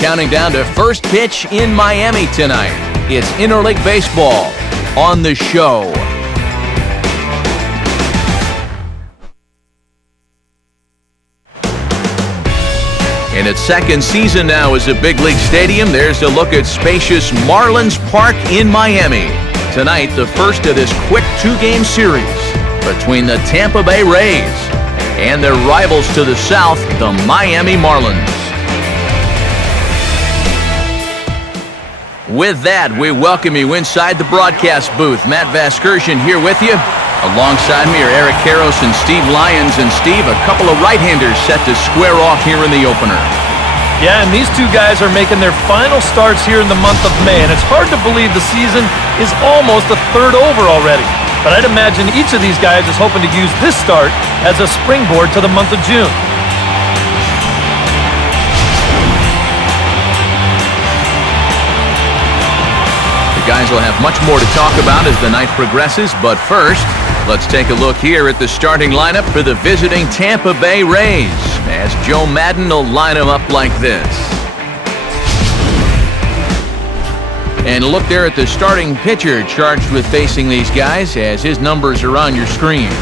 counting down to first pitch in Miami tonight. It's interleague baseball on the show. In its second season now as a big league stadium, there's a look at spacious Marlins Park in Miami. Tonight, the first of this quick two-game series between the Tampa Bay Rays and their rivals to the south, the Miami Marlins. With that, we welcome you inside the broadcast booth. Matt Vasgersian here with you. Alongside me are Eric Karros and Steve Lyons. And Steve, a couple of right-handers set to square off here in the opener. Yeah, and these two guys are making their final starts here in the month of May, and it's hard to believe the season is almost a third over already. But I'd imagine each of these guys is hoping to use this start as a springboard to the month of June. Guys will have much more to talk about as the night progresses, but first, let's take a look here at the starting lineup for the visiting Tampa Bay Rays, as Joe Madden will line them up like this. And look there at the starting pitcher charged with facing these guys, as his numbers are on your screen.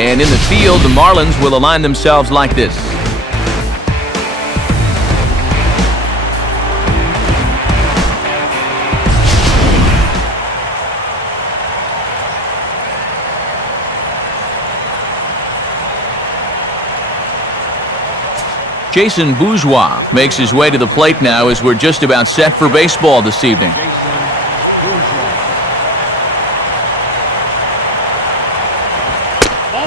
And in the field, the Marlins will align themselves like this. Jason Bourgeois makes his way to the plate now as we're just about set for baseball this evening.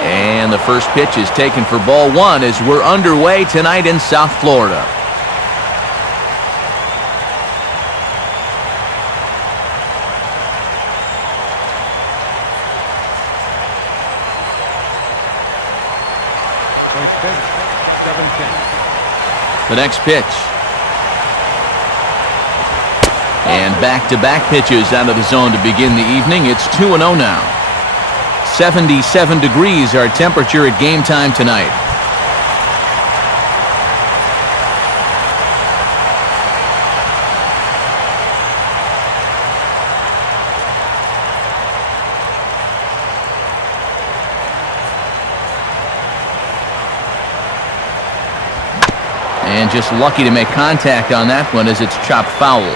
And the first pitch is taken for ball one as we're underway tonight in South Florida. The next pitch. And back-to-back pitches out of the zone to begin the evening. It's 2-0 now. 77 degrees our temperature at game time tonight. And just lucky to make contact on that one as it's chopped foul.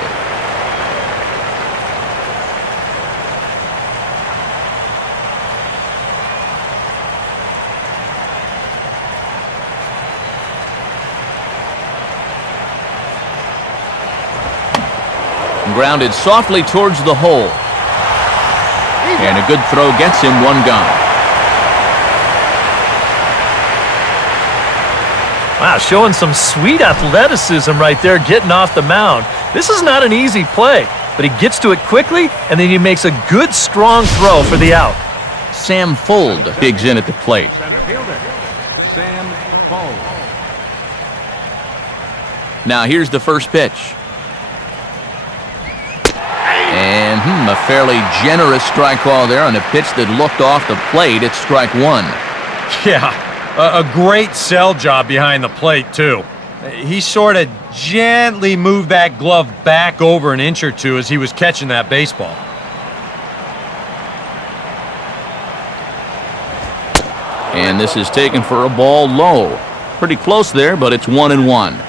Grounded softly towards the hole. And a good throw gets him one gone. Wow, showing some sweet athleticism right there, getting off the mound. This is not an easy play, but he gets to it quickly, and then he makes a good, strong throw for the out. Sam Fuld digs in at the plate. Sam Fuld. Now here's the first pitch. And a fairly generous strike call there on a pitch that looked off the plate. It's strike one. Yeah, a great sell job behind the plate, too. He sort of gently moved that glove back over an inch or two as he was catching that baseball. And this is taken for a ball low. Pretty close there, but it's 1-1.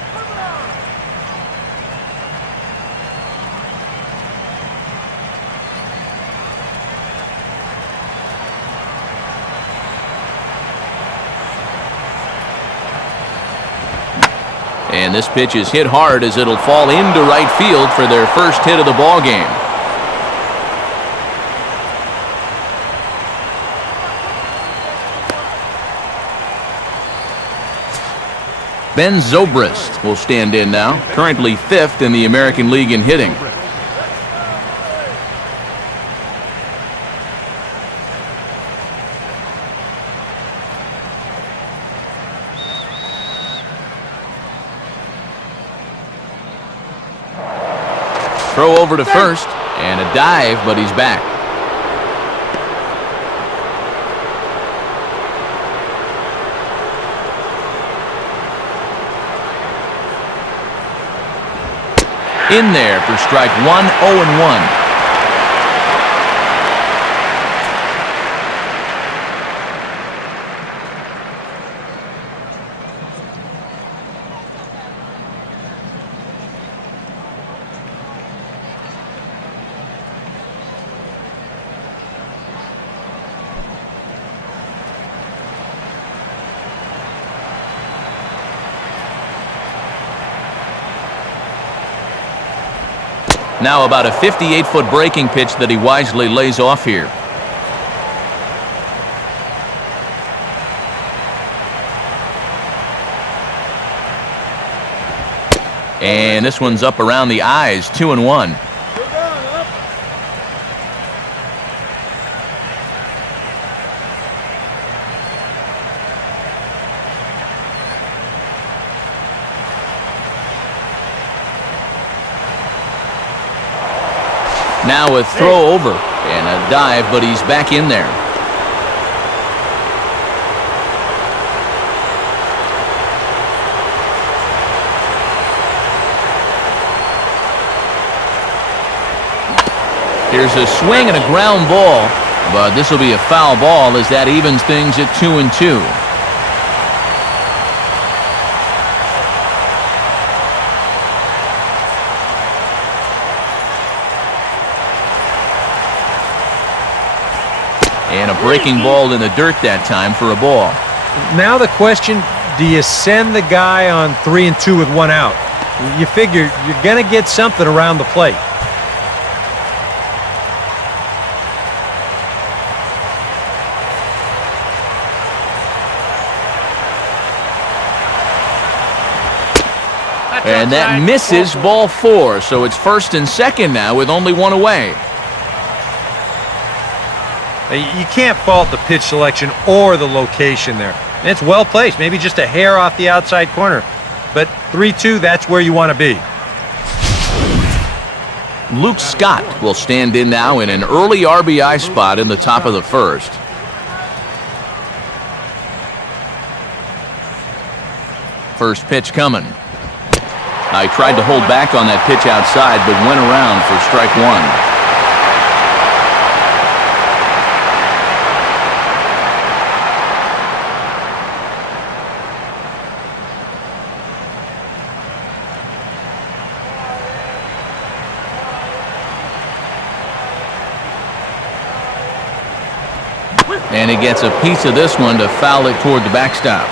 And this pitch is hit hard as it'll fall into right field for their first hit of the ball game. Ben Zobrist will stand in now, currently 5th in the American League in hitting. throw over to first, and a dive, but he's back. In there for strike one, 0-1. Now about a 58-foot breaking pitch that he wisely lays off here. And this one's up around the eyes, 2-1. Now a throw over and a dive, but he's back in there. Here's a swing and a ground ball, but this will be a foul ball as that evens things at 2-2. And a breaking ball in the dirt that time for a ball. Now the question, do you send the guy on 3-2 with one out? You figure you're going to get something around the plate. And that misses, ball 4. So it's first and second now with only one away. You can't fault the pitch selection or the location there. And it's well placed, maybe just a hair off the outside corner. But 3-2, that's where you want to be. Luke Scott will stand in now in an early RBI spot in the top of the first. First pitch coming. I tried to hold back on that pitch outside, but went around for strike one. And he gets a piece of this one to foul it toward the backstop.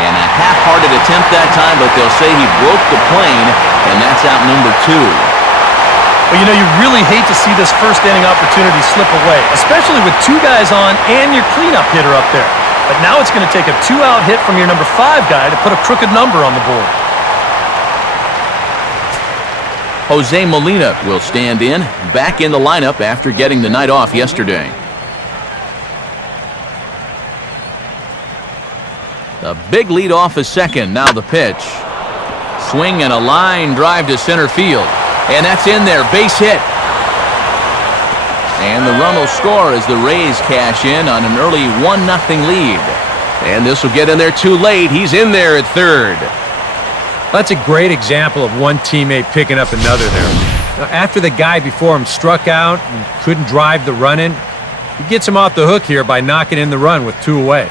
And a half-hearted attempt that time, but they'll say he broke the plane, and that's out number 2. Well, you know, you really hate to see this first-inning opportunity slip away, especially with 2 guys on and your cleanup hitter up there. But now it's going to take a 2-out hit from your number 5 guy to put a crooked number on the board. Jose Molina will stand in, back in the lineup after getting the night off yesterday. The big lead off is second. Now the pitch. Swing and a line drive to center field. And that's in there. Base hit. And the run will score as the Rays cash in on an early 1-0 lead. And this will get in there too late. He's in there at third. That's a great example of one teammate picking up another there. Now, after the guy before him struck out and couldn't drive the run in, he gets him off the hook here by knocking in the run with 2 away.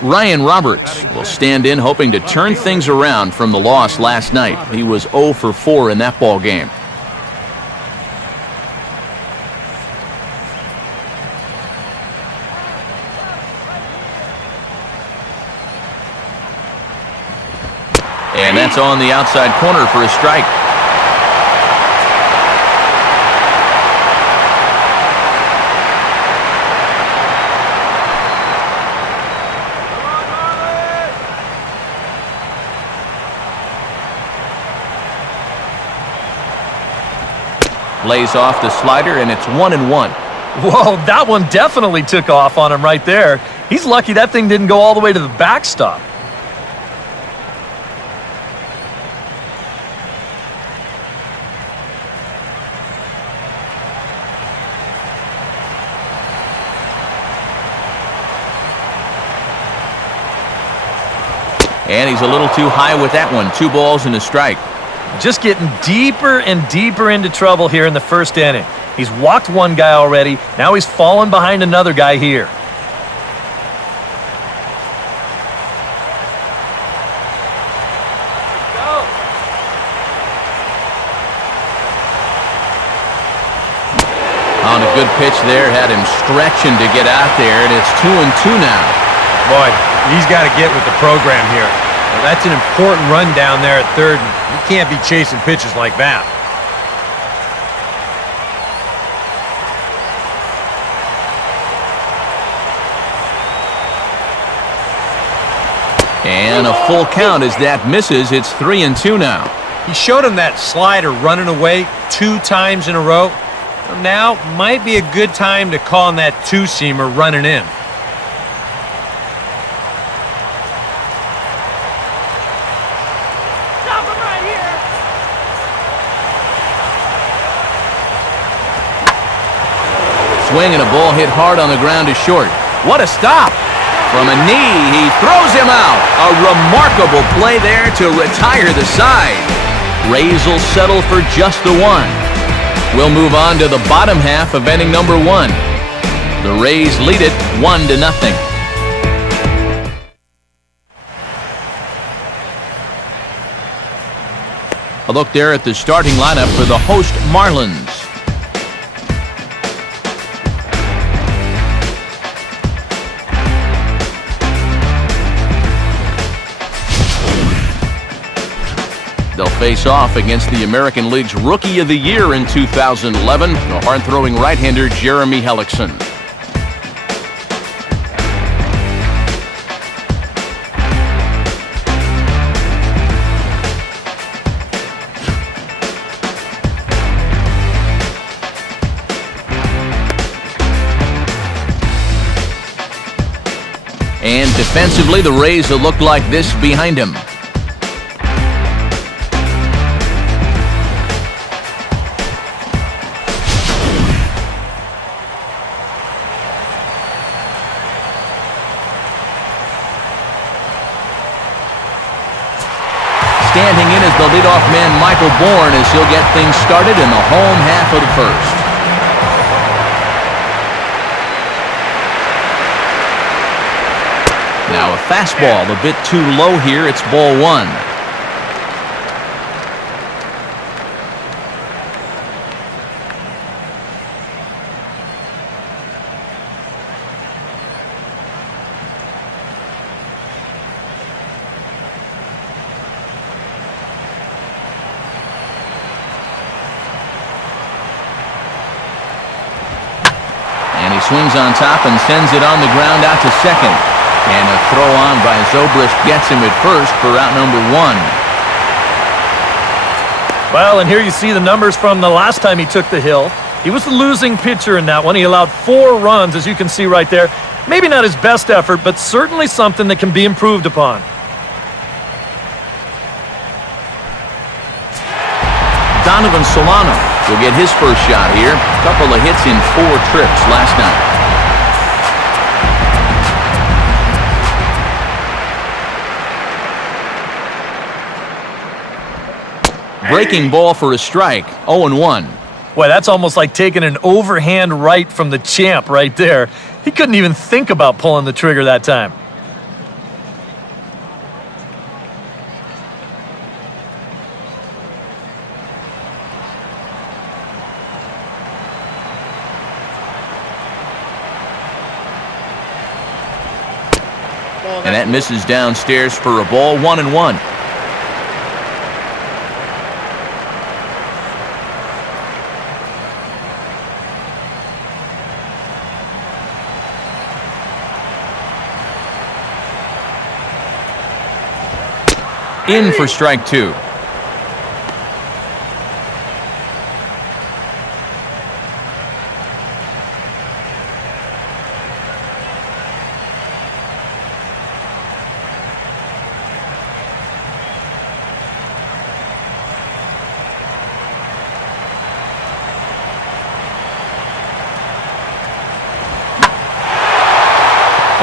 Ryan Roberts will stand in hoping to turn things around from the loss last night. He was 0 for 4 in that ball game. And that's on the outside corner for a strike. Lays off the slider, and it's 1-1. Whoa, that one definitely took off on him right there. He's lucky that thing didn't go all the way to the backstop. And he's a little too high with that one. 2 balls and a strike. Just getting deeper and deeper into trouble here in the first inning. He's walked one guy already. Now he's fallen behind another guy here. On a good pitch there, had him stretching to get out there, and it's 2-2 now. Boy, he's got to get with the program here. Well, that's an important run down there at third. You can't be chasing pitches like that. And a full count as that misses. It's 3-2 now. He showed him that slider running away 2 times in a row. Well, now might be a good time to call on that 2-seamer running in. Swing and a ball hit hard on the ground to short. What a stop! From a knee, he throws him out. A remarkable play there to retire the side. Rays will settle for just the 1. We'll move on to the bottom half of inning number 1. The Rays lead it 1-0. A look there at the starting lineup for the host Marlins. They'll face off against the American League's Rookie of the Year in 2011, the hard-throwing right-hander Jeremy Hellickson. And defensively, the Rays will look like this behind him. Standing in is the leadoff man, Michael Bourne, as he'll get things started in the home half of the first. Now a fastball a bit too low here. It's ball 1. Swings on top and sends it on the ground out to second. And a throw on by Zobrist gets him at first for out number 1. Well, and here you see the numbers from the last time he took the hill. He was the losing pitcher in that one. He allowed 4 runs, as you can see right there. Maybe not his best effort, but certainly something that can be improved upon. Donovan Solano will get his first shot here. A couple of hits in 4 trips last night. Breaking ball for a strike. 0-1. Boy, that's almost like taking an overhand right from the champ right there. He couldn't even think about pulling the trigger that time. And that misses downstairs for a ball. 1-1. In for strike 2.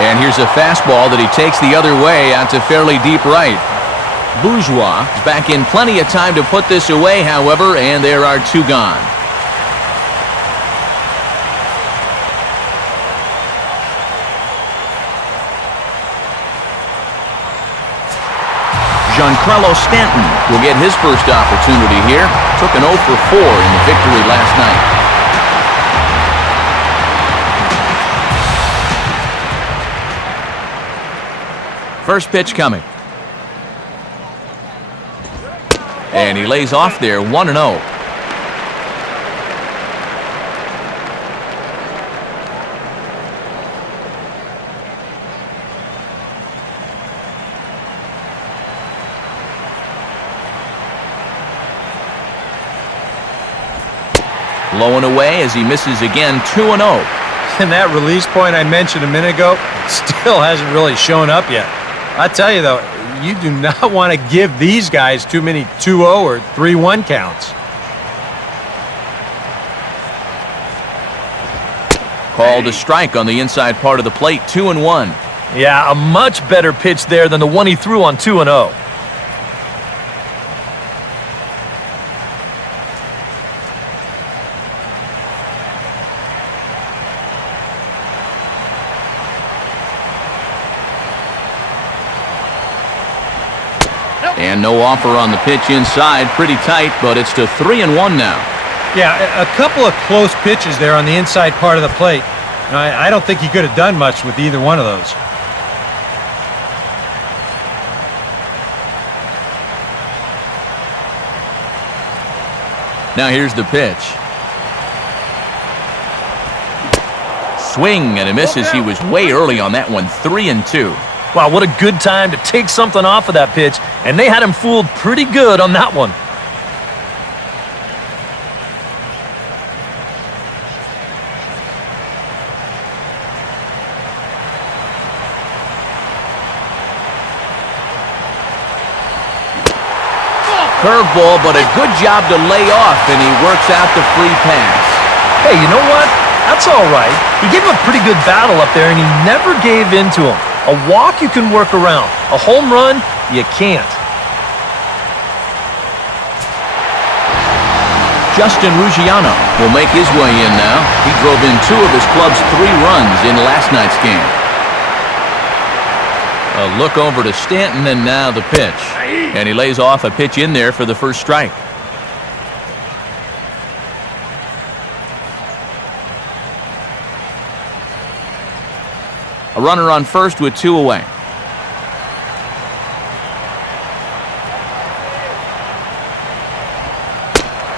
And here's a fastball that he takes the other way out to fairly deep right. Bourgeois is back in plenty of time to put this away, however, and there are 2 gone. Giancarlo Stanton will get his first opportunity here. Took an 0 for 4 in the victory last night. First pitch coming. And he lays off there 1-0. Low and away as he misses again, 2-0. And that release point I mentioned a minute ago still hasn't really shown up yet. I tell you, though, you do not want to give these guys too many 2-0 or 3-1 counts. Called a strike on the inside part of the plate, 2-1. Yeah, a much better pitch there than the one he threw on 2-0. And no offer on the pitch inside. Pretty tight, but it's to 3-1 now. Yeah, a couple of close pitches there on the inside part of the plate. I don't think he could have done much with either one of those. Now here's the pitch. Swing and a miss as he was way early on that one, 3-2. Wow, what a good time to take something off of that pitch, and they had him fooled pretty good on that one. Curveball, but a good job to lay off, and he works out the free pass. Hey, you know what? That's all right. He gave him a pretty good battle up there, and he never gave in to him. A walk you can work around. A home run, you can't. Justin Ruggiano will make his way in now. He drove in 2 of his club's 3 runs in last night's game. A look over to Stanton, and now the pitch. And he lays off a pitch in there for the first strike. A runner on first with 2 away.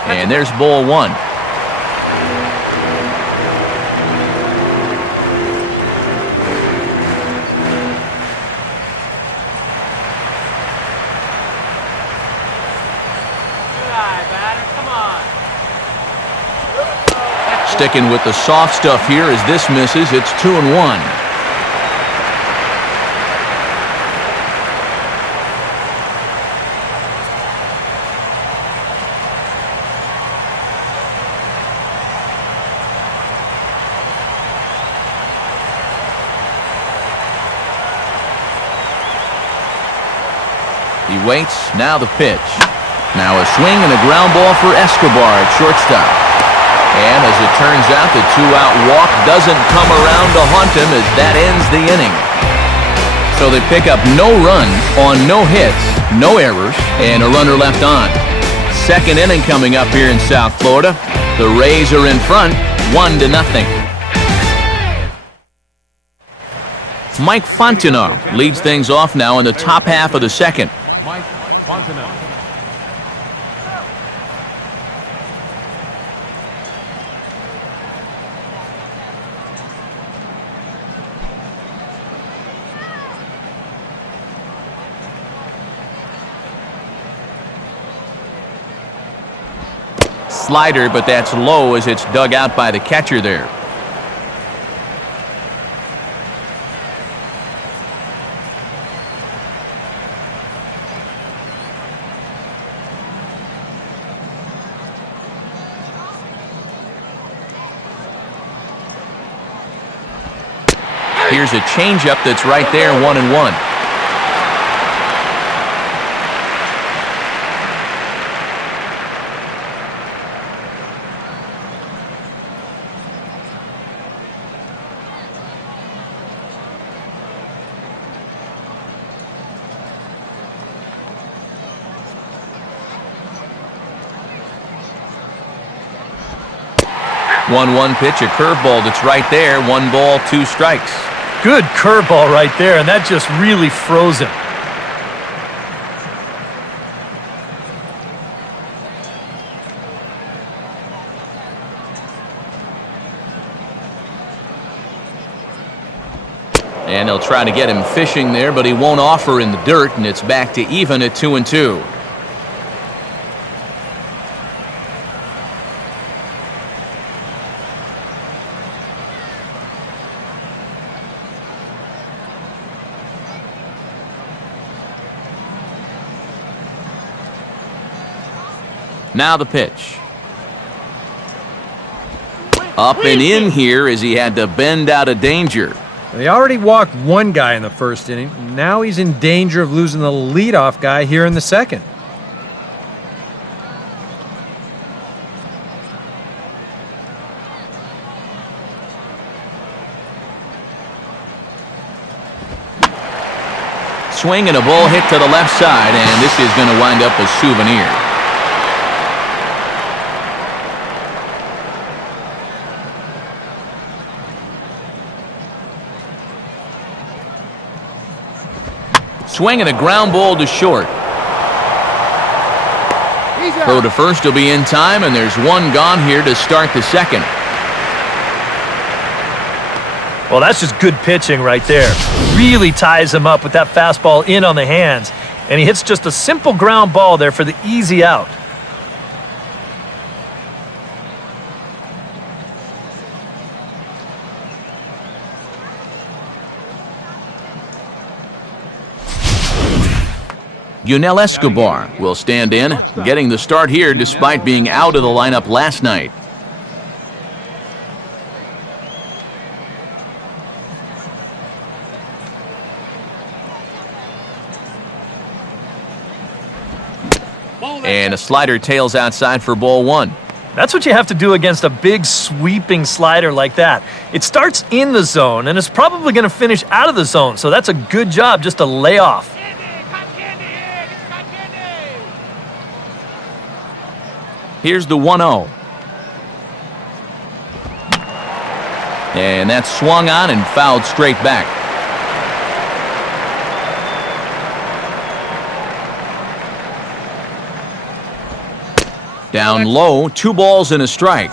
And there's ball 1. Sticking with the soft stuff here as this misses. It's 2-1. He waits. Now the pitch. Now a swing and a ground ball for Escobar at shortstop. And as it turns out, the 2-out walk doesn't come around to haunt him as that ends the inning. So they pick up no runs on no hits, no errors, and a runner left on. Second inning coming up here in South Florida. The Rays are in front, 1-0. Mike Fontenot leads things off now in the top half of the second. Mike Fontenot. Slider, but that's low as it's dug out by the catcher there. Here's a changeup that's right there, 1-1. One pitch, a curveball that's right there. 1 ball, 2 strikes. Good curveball right there, and that just really froze him. And they'll try to get him fishing there, but he won't offer in the dirt, and it's back to even at 2-2. Now the pitch. Up and in here as he had to bend out of danger. They already walked one guy in the first inning. Now he's in danger of losing the leadoff guy here in the second. Swing and a ball hit to the left side, and this is going to wind up a souvenir. Swing and a ground ball to short. Throw to first will be in time, and there's one gone here to start the second. Well, that's just good pitching right there. Really ties him up with that fastball in on the hands, and he hits just a simple ground ball there for the easy out. Yunel Escobar will stand in, getting the start here despite being out of the lineup last night. And a slider tails outside for ball 1. That's what you have to do against a big sweeping slider like that. It starts in the zone, and it's probably going to finish out of the zone, so that's a good job just to lay off. Here's the 1-0. And that's swung on and fouled straight back. Down low, 2 balls and a strike.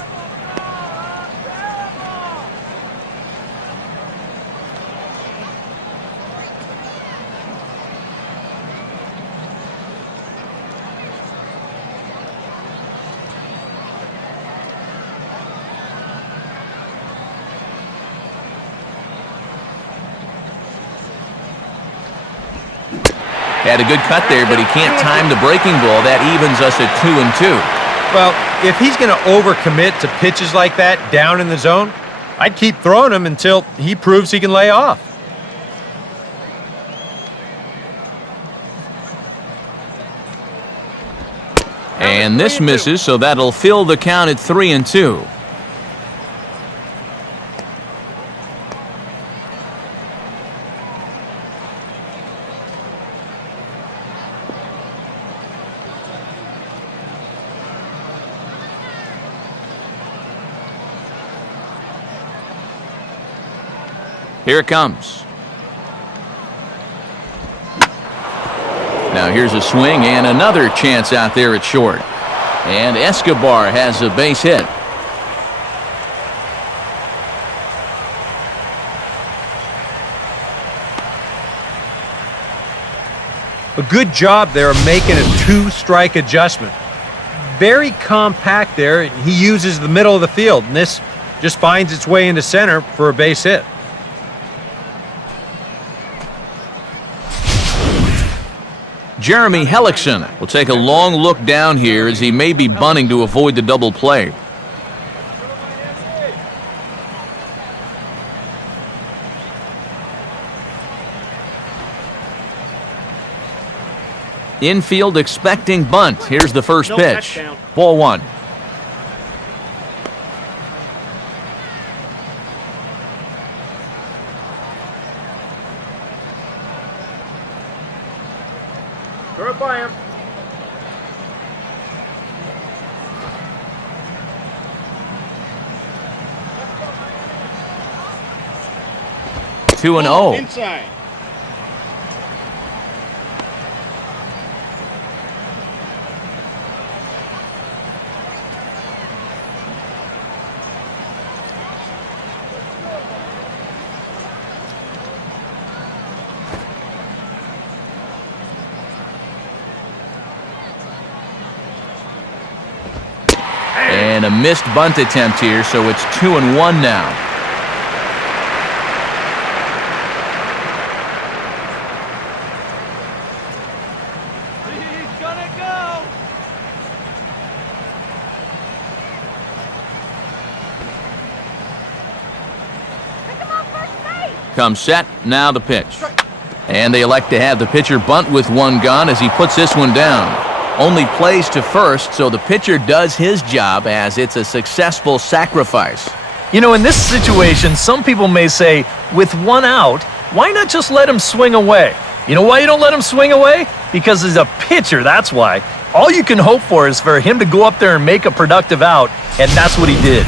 Had a good cut there, but he can't time the breaking ball. That evens us at 2-2. Well, if he's going to overcommit to pitches like that down in the zone, I'd keep throwing him until he proves he can lay off. And this misses, so that'll fill the count at 3-2. Here it comes. Now here's a swing and another chance out there at short. And Escobar has a base hit. A good job there of making a 2-strike adjustment. Very compact there. He uses the middle of the field, and this just finds its way into center for a base hit. Jeremy Hellickson will take a long look down here as he may be bunting to avoid the double play. Infield expecting bunt. Here's the first pitch. Ball 1. Throw it by him. Two and 0. Inside. And a missed bunt attempt here, so it's 2 and 1 now. He's gonna go. Comes set, now the pitch. And they elect to have the pitcher bunt with one gone as he puts this one down. Only plays to first, so the pitcher does his job as it's a successful sacrifice. You know, in this situation, some people may say, with one out, why not just let him swing away? You know why you don't let him swing away? Because he's a pitcher, that's why. All you can hope for is for him to go up there and make a productive out, and that's what he did.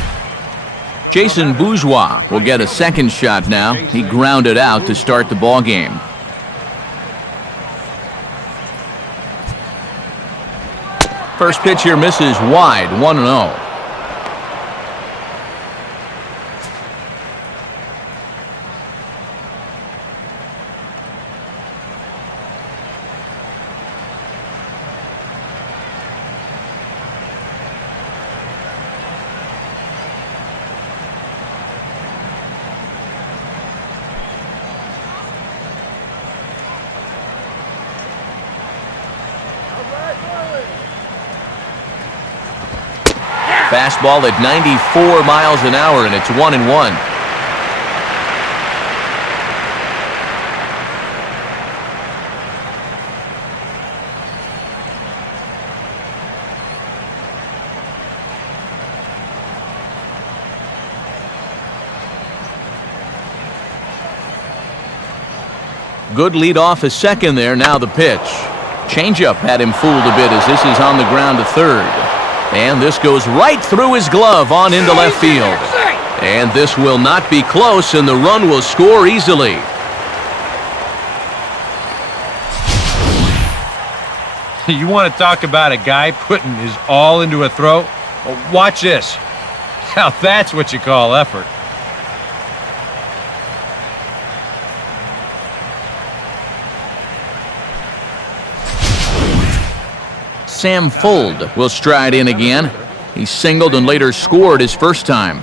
Jason Bourgeois will get a second shot now. He grounded out to start the ball game. First pitch here misses wide, 1-0. Fastball at 94 miles an hour, and it's 1-1. Good lead off a second there. Now the pitch. Changeup had him fooled a bit as this is on the ground to third. And this goes right through his glove on into left field. And this will not be close, and the run will score easily. You want to talk about a guy putting his all into a throw? Well, watch this. Now that's what you call effort. Sam Fuld will stride in again. He singled and later scored his first time.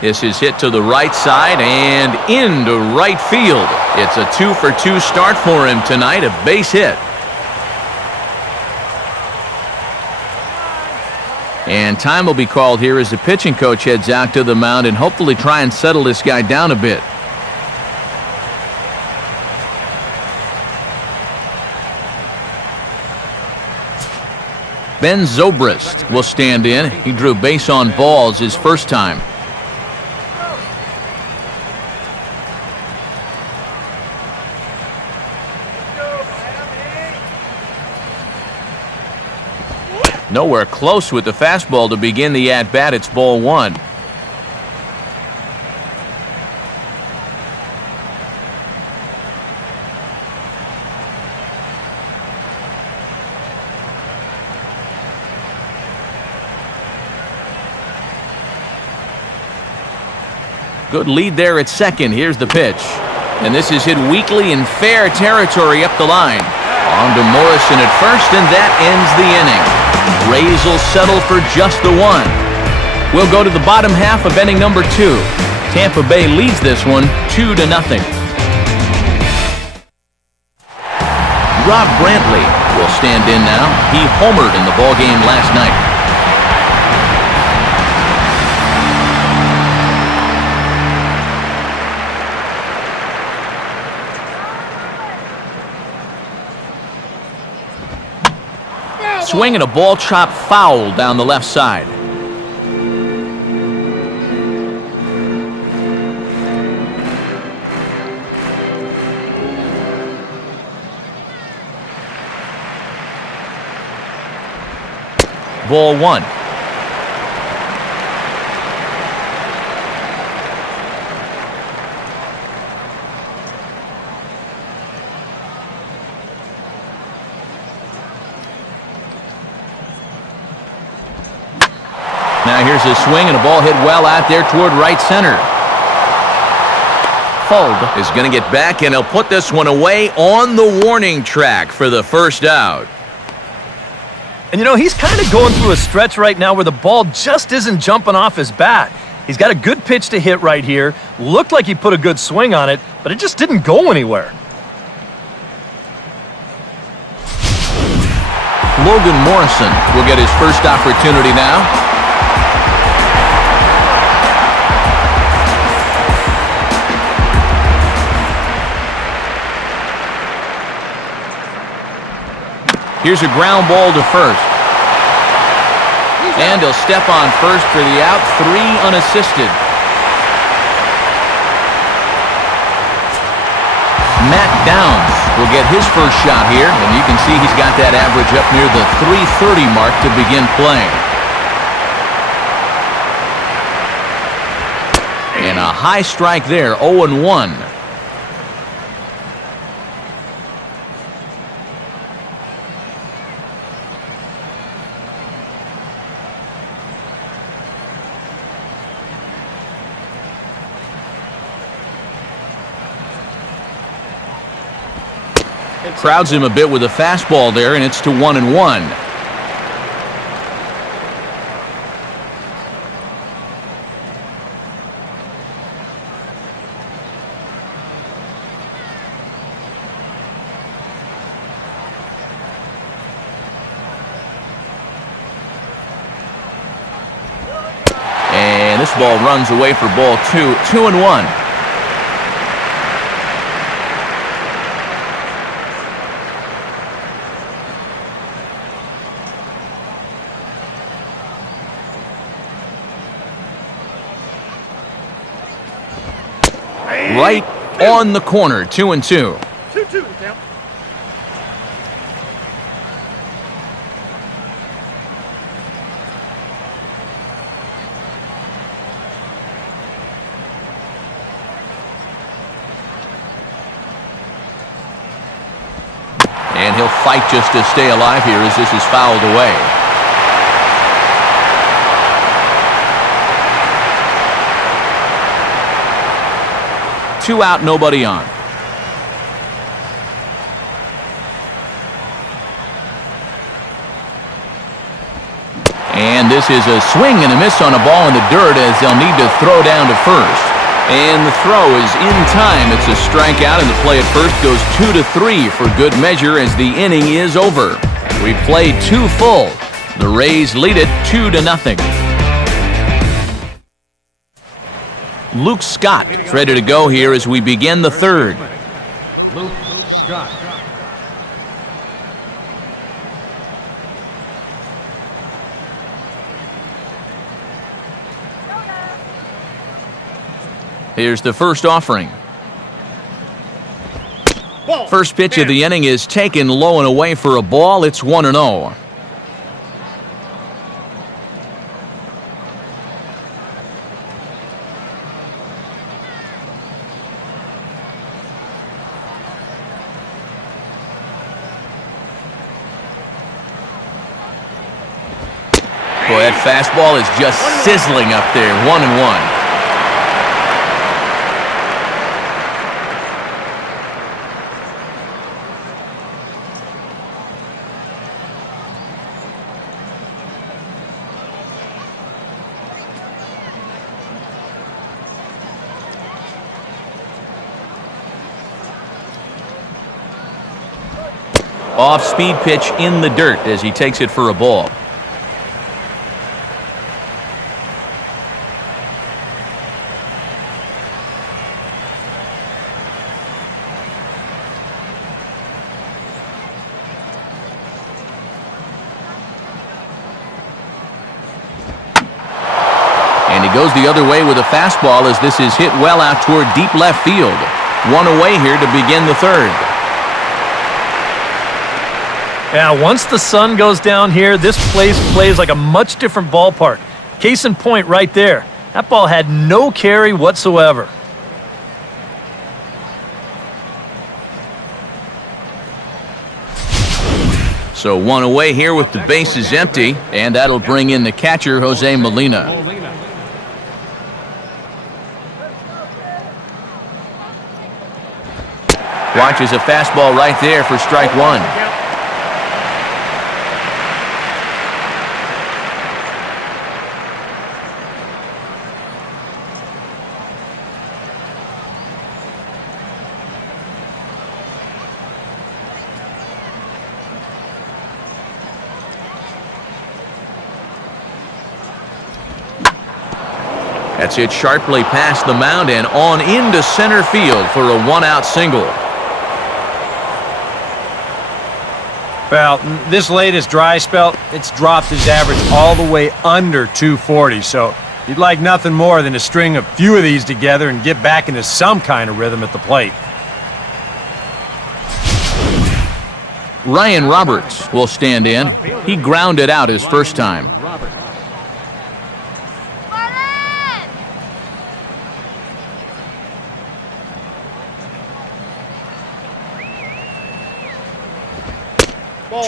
This is hit to the right side and into right field. It's a 2-for-2 start for him tonight, a base hit. And time will be called here as the pitching coach heads out to the mound and hopefully try and settle this guy down a bit. Ben Zobrist will stand in. He drew base on balls his first time. Nowhere close with the fastball to begin the at-bat. It's ball 1. Good lead there at second. Here's the pitch. And this is hit weakly in fair territory up the line. On to Morrison at first, and that ends the inning. Rays will settle for just the one. We'll go to the bottom half of inning number 2. Tampa Bay leads this one 2-0. Rob Brantley will stand in now. He homered in the ballgame last night. Swing and a ball chopped foul down the left side. Ball one. Now here's a swing and a ball hit well out there toward right center. Fold is going to get back, and he'll put this one away on the warning track for the first out. And you know, he's kind of going through a stretch right now where the ball just isn't jumping off his bat. He's got a good pitch to hit right here. Looked like he put a good swing on it, but it just didn't go anywhere. Logan Morrison will get his first opportunity now. Here's a ground ball to first. And he'll step on first for the out, 3 unassisted. Matt Downs will get his first shot here, and you can see he's got that average up near the .330 mark to begin playing. And a high strike there, 0-1. Crowds him a bit with a fastball there, and it's to 1-1. And this ball runs away for ball 2, 2-1. Right on the corner, 2-2. 2-2 now. And he'll fight just to stay alive here as this is fouled away. Two out, nobody on. And this is a swing and a miss on a ball in the dirt as they'll need to throw down to first. And the throw is in time. It's a strikeout, and the play at first goes 2-3 for good measure as the inning is over. We played 2 full. The Rays lead it 2-0. Luke Scott is ready to go here as we begin the third. Luke Scott. Here's the first offering. First pitch of the inning is taken low and away for a ball. It's 1-0. Boy, that fastball is just sizzling up there. 1-1. Off-speed pitch in the dirt as he takes it for a ball. goes the other way with a fastball as this is hit well out toward deep left field. One away here to begin the third. Yeah, once the sun goes down here, this place plays like a much different ballpark. Case in point right there. That ball had no carry whatsoever. So one away here with the bases empty, and that'll bring in the catcher, Jose Molina. Watches a fastball right there for strike one. That's hit sharply past the mound and on into center field for a one-out single. Well, this latest dry spell, it's dropped his average all the way under 240, so you'd like nothing more than to string a few of these together and get back into some kind of rhythm at the plate. Ryan Roberts will stand in. He grounded out his first time.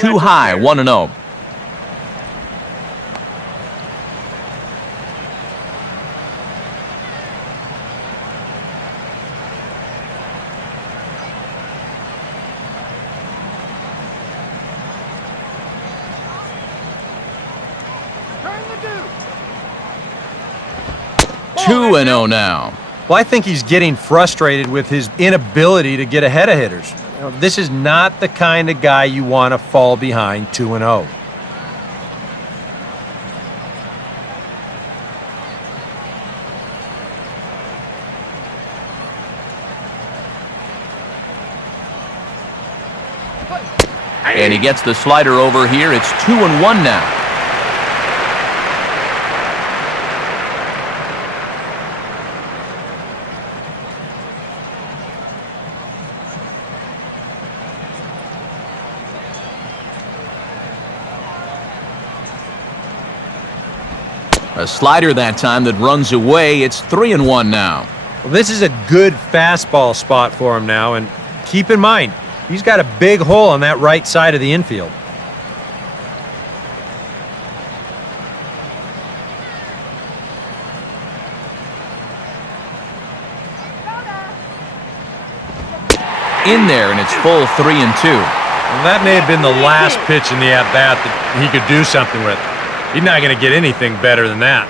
2 high, 1-0. Two and 0 now. Well, I think he's getting frustrated with his inability to get ahead of hitters. You know, this is not the kind of guy you want to fall behind 2-0. And he gets the slider over here. It's 2-1 now. A slider that time that runs away. It's 3-1 now. Well, this is a good fastball spot for him now, and keep in mind, he's got a big hole on that right side of the infield. In there, and it's full 3-2. Well, that may have been the last pitch in the at-bat that he could do something with. He's not going to get anything better than that.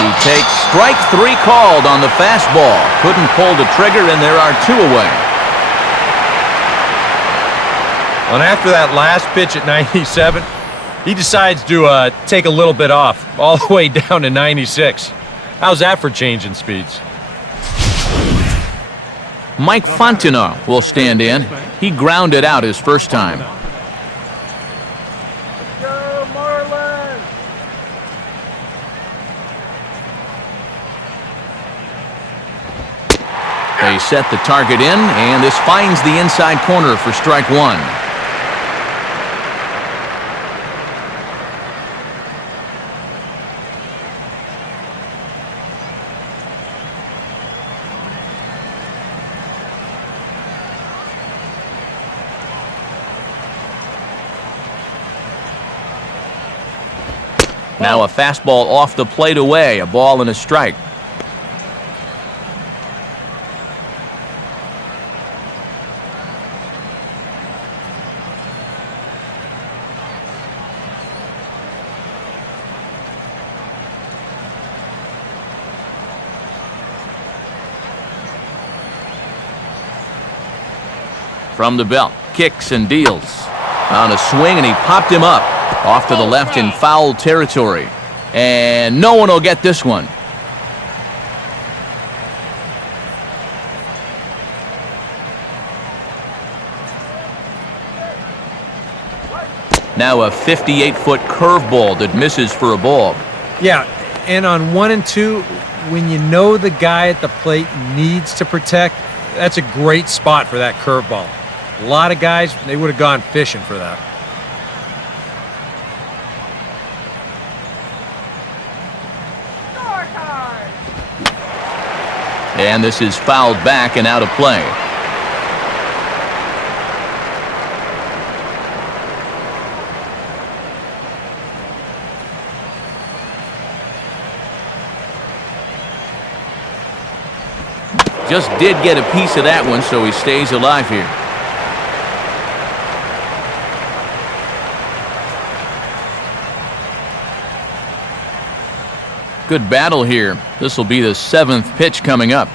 He takes strike 3 called on the fastball. Couldn't pull the trigger, and there are 2 away. And after that last pitch at 97, he decides to take a little bit off, all the way down to 96. How's that for changing speeds? Mike Fontenot will stand in. He grounded out his first time. Let's go, Marlins! They set the target in, and this finds the inside corner for strike 1. Now a fastball off the plate away, a ball and a strike. From the belt, kicks and deals. On a swing, and he popped him up. Off to the left in foul territory. And no one will get this one. Now a 58-foot curveball that misses for a ball. Yeah, and on 1 and 2, when you know the guy at the plate needs to protect, that's a great spot for that curveball. A lot of guys, they would have gone fishing for that. And this is fouled back and out of play. Just did get a piece of that one, so he stays alive here. Good battle here. This will be the 7th pitch coming up.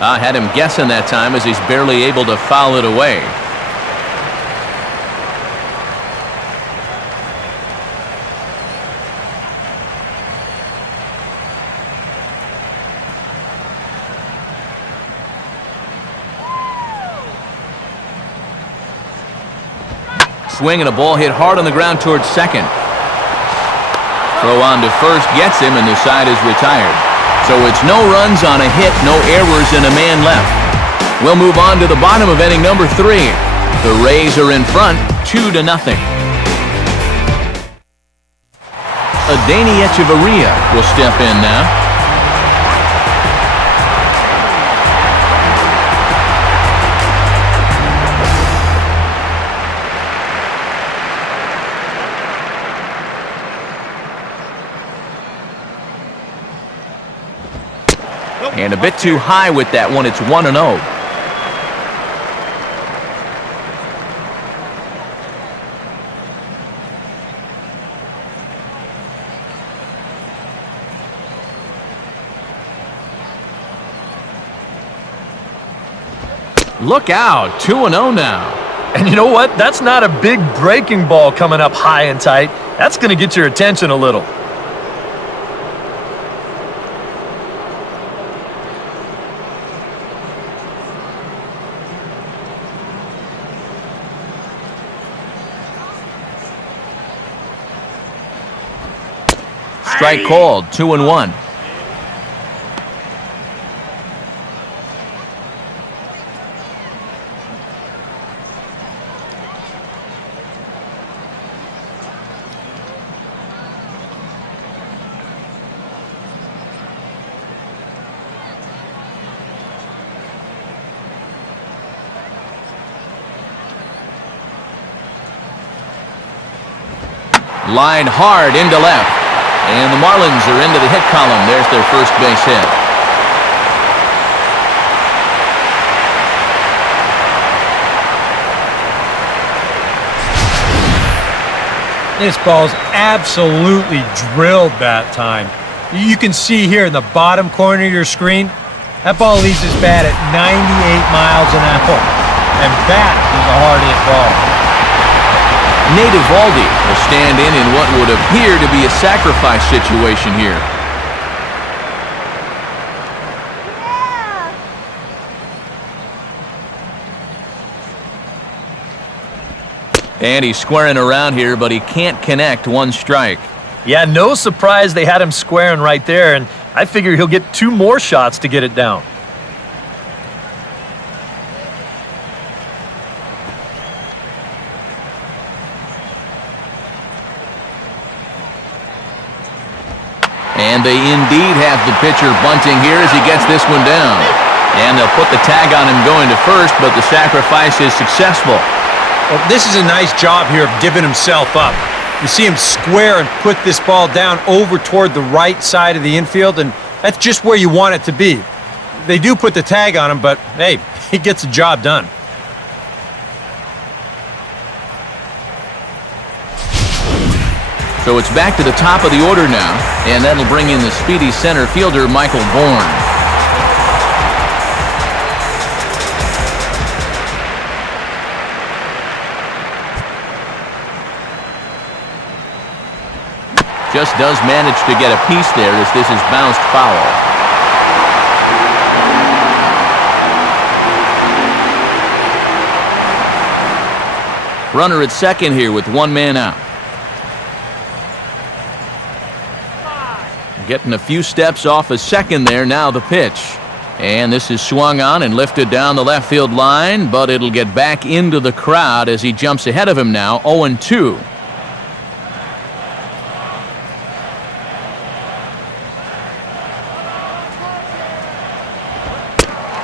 I had him guessing that time as he's barely able to foul it away. Swing and a ball hit hard on the ground towards second. Throw on to first gets him, and the side is retired. So it's no runs on a hit, no errors, and a man left. We'll move on to the bottom of inning number 3. The Rays are in front, 2-0. Adeiny Echeverria will step in now. And a bit too high with that one. It's 1-0. Look out, 2-0 now. And you know what? That's not a big breaking ball coming up high and tight. That's going to get your attention a little. Strike called, 2-1. Line hard into left. And the Marlins are into the hit column. There's their first base hit. This ball's absolutely drilled that time. You can see here in the bottom corner of your screen, that ball leaves his bat at 98 miles an hour. And that is a hard hit ball. Nate Eovaldi will stand in what would appear to be a sacrifice situation here. And he's squaring around here, but he can't connect. 1 strike. Yeah, no surprise they had him squaring right there, and I figure he'll get 2 more shots to get it down. And they indeed have the pitcher bunting here as he gets this one down. And they'll put the tag on him going to first, but the sacrifice is successful. Well, this is a nice job here of giving himself up. You see him square and put this ball down over toward the right side of the infield, and that's just where you want it to be. They do put the tag on him, but hey, he gets the job done. So it's back to the top of the order now, and that'll bring in the speedy center fielder, Michael Bourne. Just does manage to get a piece there as this is bounced foul. Runner at second here with one man out. Getting a few steps off a second there. Now the pitch. And this is swung on and lifted down the left field line, but it'll get back into the crowd as he jumps ahead of him now, 0-2.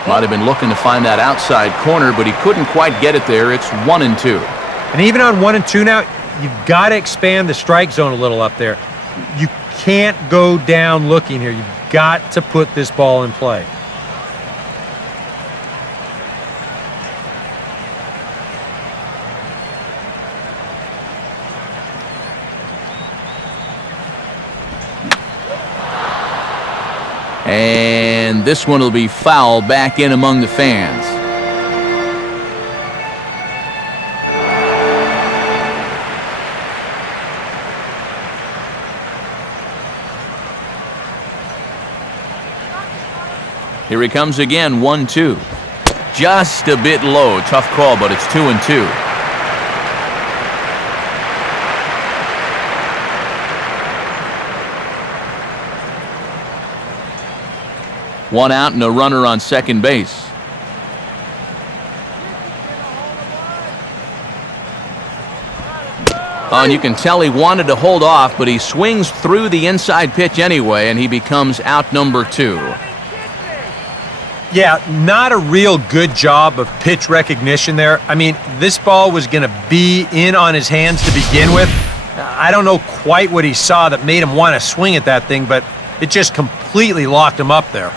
Might have been looking to find that outside corner, but he couldn't quite get it there. It's 1-2. And even on 1-2 now, you've got to expand the strike zone a little up there. You can't go down looking here. You've got to put this ball in play. And this one will be foul back in among the fans. Here he comes again, 1-2. Just a bit low. Tough call, but it's 2-2. One out and a runner on second base. Oh, and you can tell he wanted to hold off, but he swings through the inside pitch anyway, and he becomes out number 2. Yeah, not a real good job of pitch recognition there. I mean, this ball was going to be in on his hands to begin with. I don't know quite what he saw that made him want to swing at that thing, but it just completely locked him up there.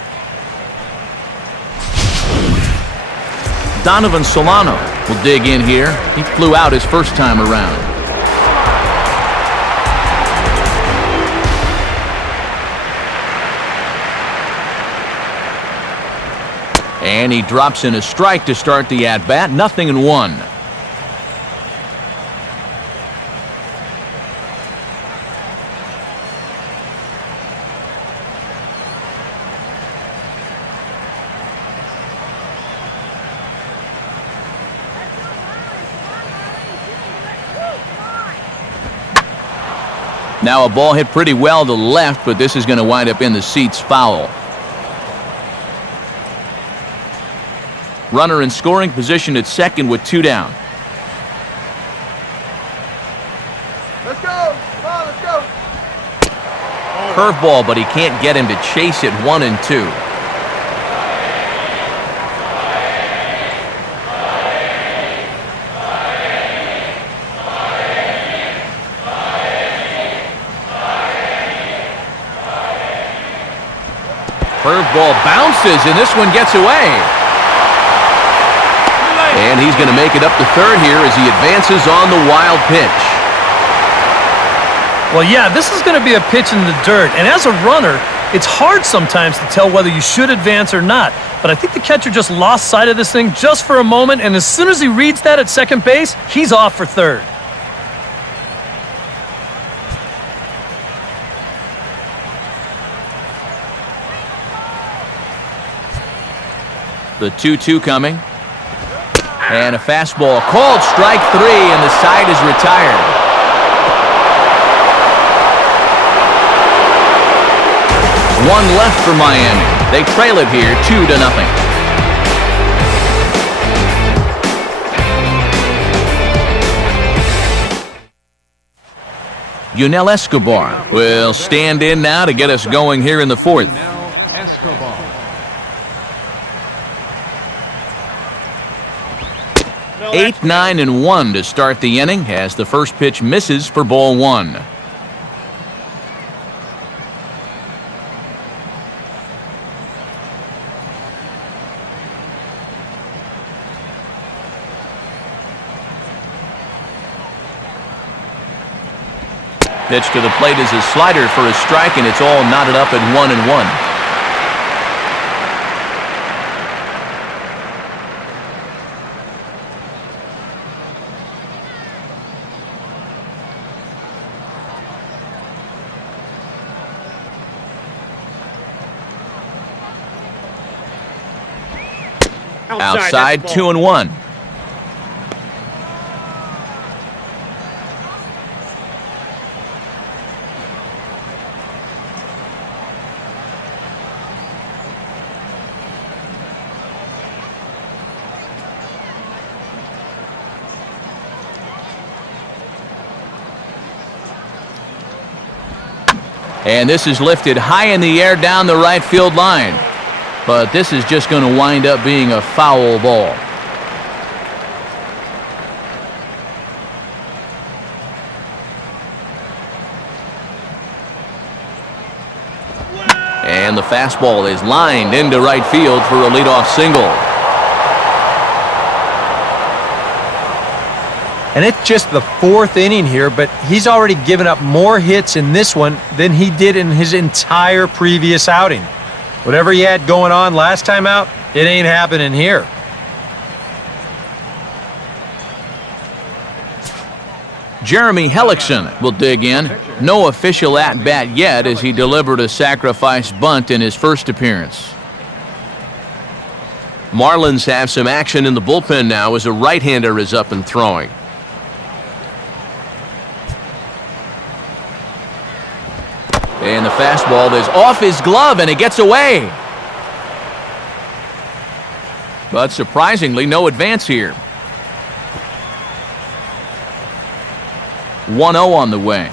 Donovan Solano will dig in here. He flew out his first time around. And he drops in a strike to start the at-bat. 0-1. Now a ball hit pretty well to the left, but this is going to wind up in the seats, foul. Runner in scoring position at second with 2 down. Let's go. Come on, let's go. Curveball, but he can't get him to chase it. 1-2. Curveball bounces, and this one gets away. And he's going to make it up to third here as he advances on the wild pitch. Well, yeah, this is going to be a pitch in the dirt. And as a runner, it's hard sometimes to tell whether you should advance or not. But I think the catcher just lost sight of this thing just for a moment. And as soon as he reads that at second base, he's off for third. The 2-2 coming. And a fastball called strike 3, and the side is retired. One left for Miami. They trail it here 2-0. Yunel Escobar will stand in now to get us going here in the fourth. Escobar. 8-9-1 to start the inning as the first pitch misses for ball 1. Pitch to the plate is a slider for a strike, and it's all knotted up at 1-1. Outside 2-1. And this is lifted high in the air down the right field line. But this is just going to wind up being a foul ball. And the fastball is lined into right field for a leadoff single. And it's just the 4th inning here, but he's already given up more hits in this one than he did in his entire previous outing. Whatever he had going on last time out, it ain't happening here. Jeremy Hellickson will dig in. No official at-bat yet as he delivered a sacrifice bunt in his first appearance. Marlins have some action in the bullpen now as a right-hander is up and throwing. And the fastball is off his glove and it gets away. But surprisingly, no advance here. 1-0 on the way.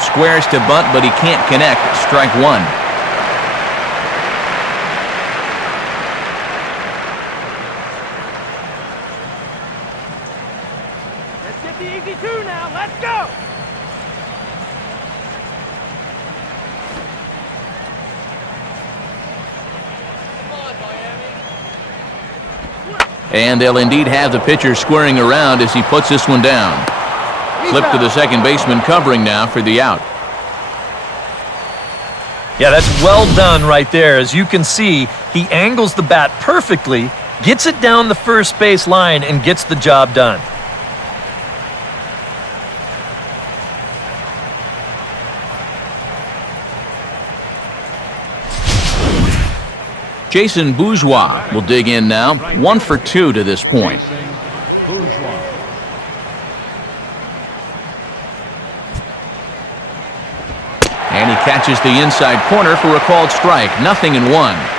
Squares to bunt, but he can't connect. Strike one. Let's get the easy two now. Let's go. And they'll indeed have the pitcher squaring around as he puts this one down. Flip to the second baseman covering now for the out. Yeah, that's well done right there. As you can see, he angles the bat perfectly, gets it down the first base line, and gets the job done. Jason Bourgeois will dig in now. 1 for 2 to this point. And he catches the inside corner for a called strike. 0-1.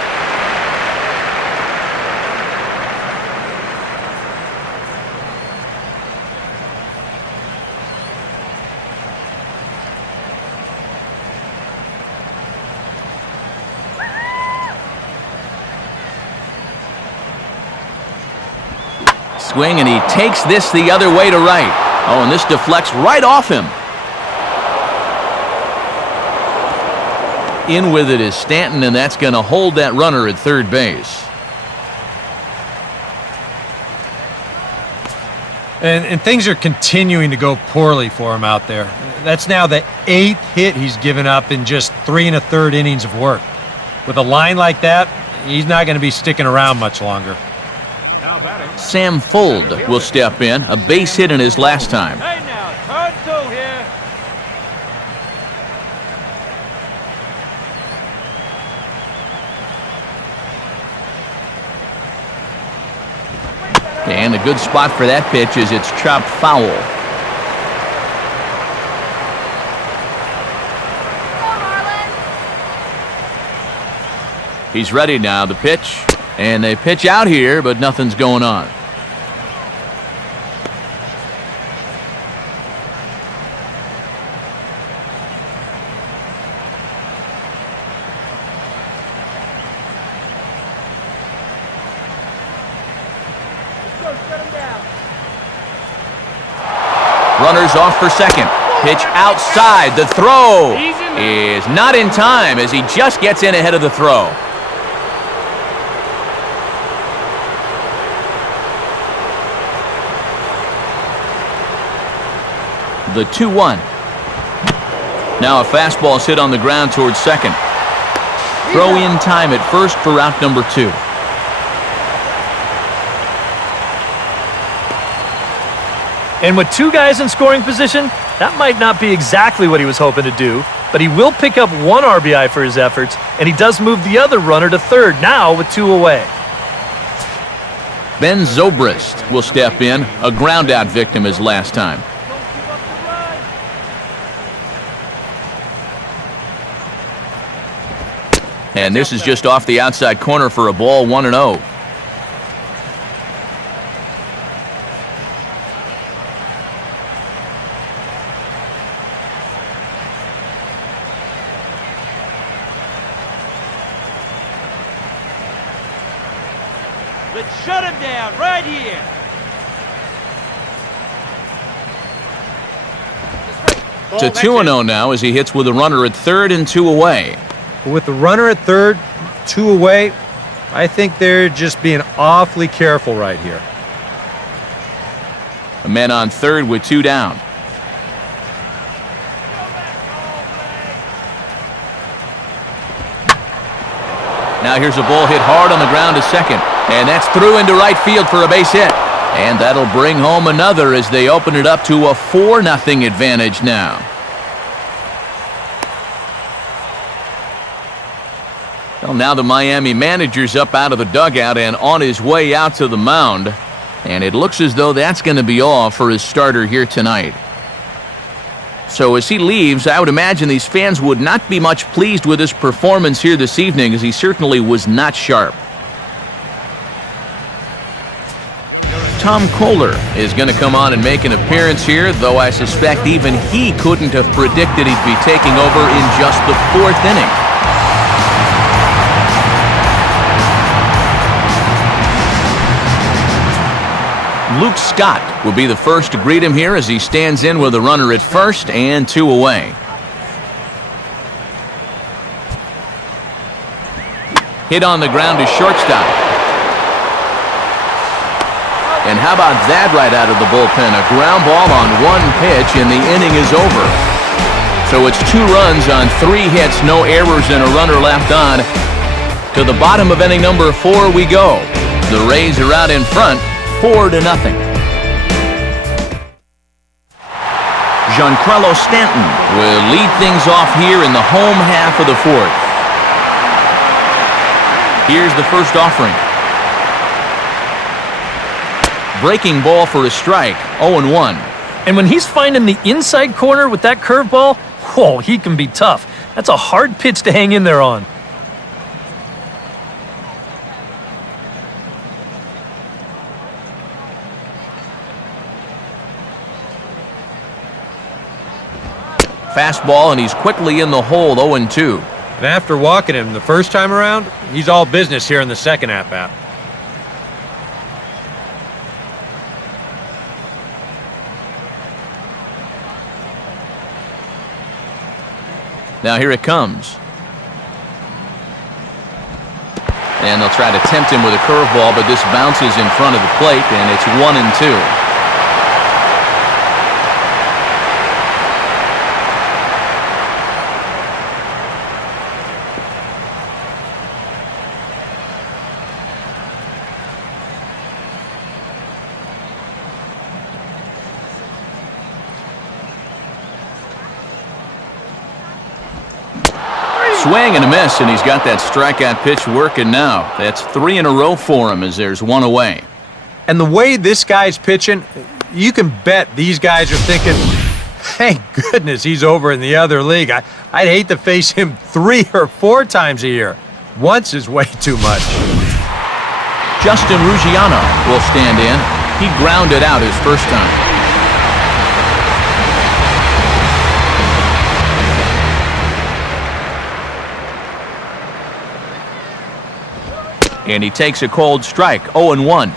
Swing, and he takes this the other way to right. Oh, and this deflects right off him. In with it is Stanton, and that's going to hold that runner at third base. And things are continuing to go poorly for him out there. That's now the 8th hit he's given up in just 3 1/3 innings of work. With a line like that, he's not going to be sticking around much longer. Sam Fuld will step in, a base hit in his last time. Hey now, turn two here. And a good spot for that pitch is it's chopped foul. He's ready now, the pitch. And they pitch out here, but nothing's going on. Runners off for second. Pitch outside. The throw is not in time as he just gets in ahead of the throw. The 2-1. Now a fastball is hit on the ground towards second. Throw in time at first for out number 2. And with 2 guys in scoring position, that might not be exactly what he was hoping to do, but he will pick up 1 RBI for his efforts, and he does move the other runner to third now with 2 away. Ben Zobrist will step in, a ground-out victim his last time. And this is just off the outside corner for a ball, 1-0. Let's shut him down right here. It's a 2-0 now as he hits with a runner at third and 2 away. With the runner at third, 2 away, I think they're just being awfully careful right here. A man on third with 2 down. Now here's a ball hit hard on the ground to second. And that's through into right field for a base hit. And that'll bring home another as they open it up to a 4-0 advantage now. Well, now the Miami manager's up out of the dugout and on his way out to the mound. And it looks as though that's going to be all for his starter here tonight. So as he leaves, I would imagine these fans would not be much pleased with his performance here this evening, as he certainly was not sharp. Tom Kohler is going to come on and make an appearance here, though I suspect even he couldn't have predicted he'd be taking over in just the 4th inning. Luke Scott will be the first to greet him here as he stands in with a runner at first and 2 away. Hit on the ground to shortstop. And how about that right out of the bullpen? A ground ball on 1 pitch and the inning is over. So it's 2 runs on 3 hits, no errors and a runner left on. To the bottom of inning number 4 we go. The Rays are out in front, 4-0. Giancarlo Stanton will lead things off here in the home half of the 4th. Here's the first offering. Breaking ball for a strike, 0-1. And when he's finding the inside corner with that curveball, whoa, he can be tough. That's a hard pitch to hang in there on. Fastball, and he's quickly in the hole, 0-2. And after walking him the first time around, he's all business here in the second at-bat. Now here it comes. And they'll try to tempt him with a curveball, but this bounces in front of the plate, and it's 1-2. Swing and a miss, and he's got that strikeout pitch working now. That's 3 in a row for him as there's 1 away. And the way this guy's pitching, you can bet these guys are thinking, thank goodness he's over in the other league. I'd hate to face him 3 or 4 times a year. Once is way too much. Justin Ruggiano will stand in. He grounded out his first time. And he takes a cold strike, 0-1.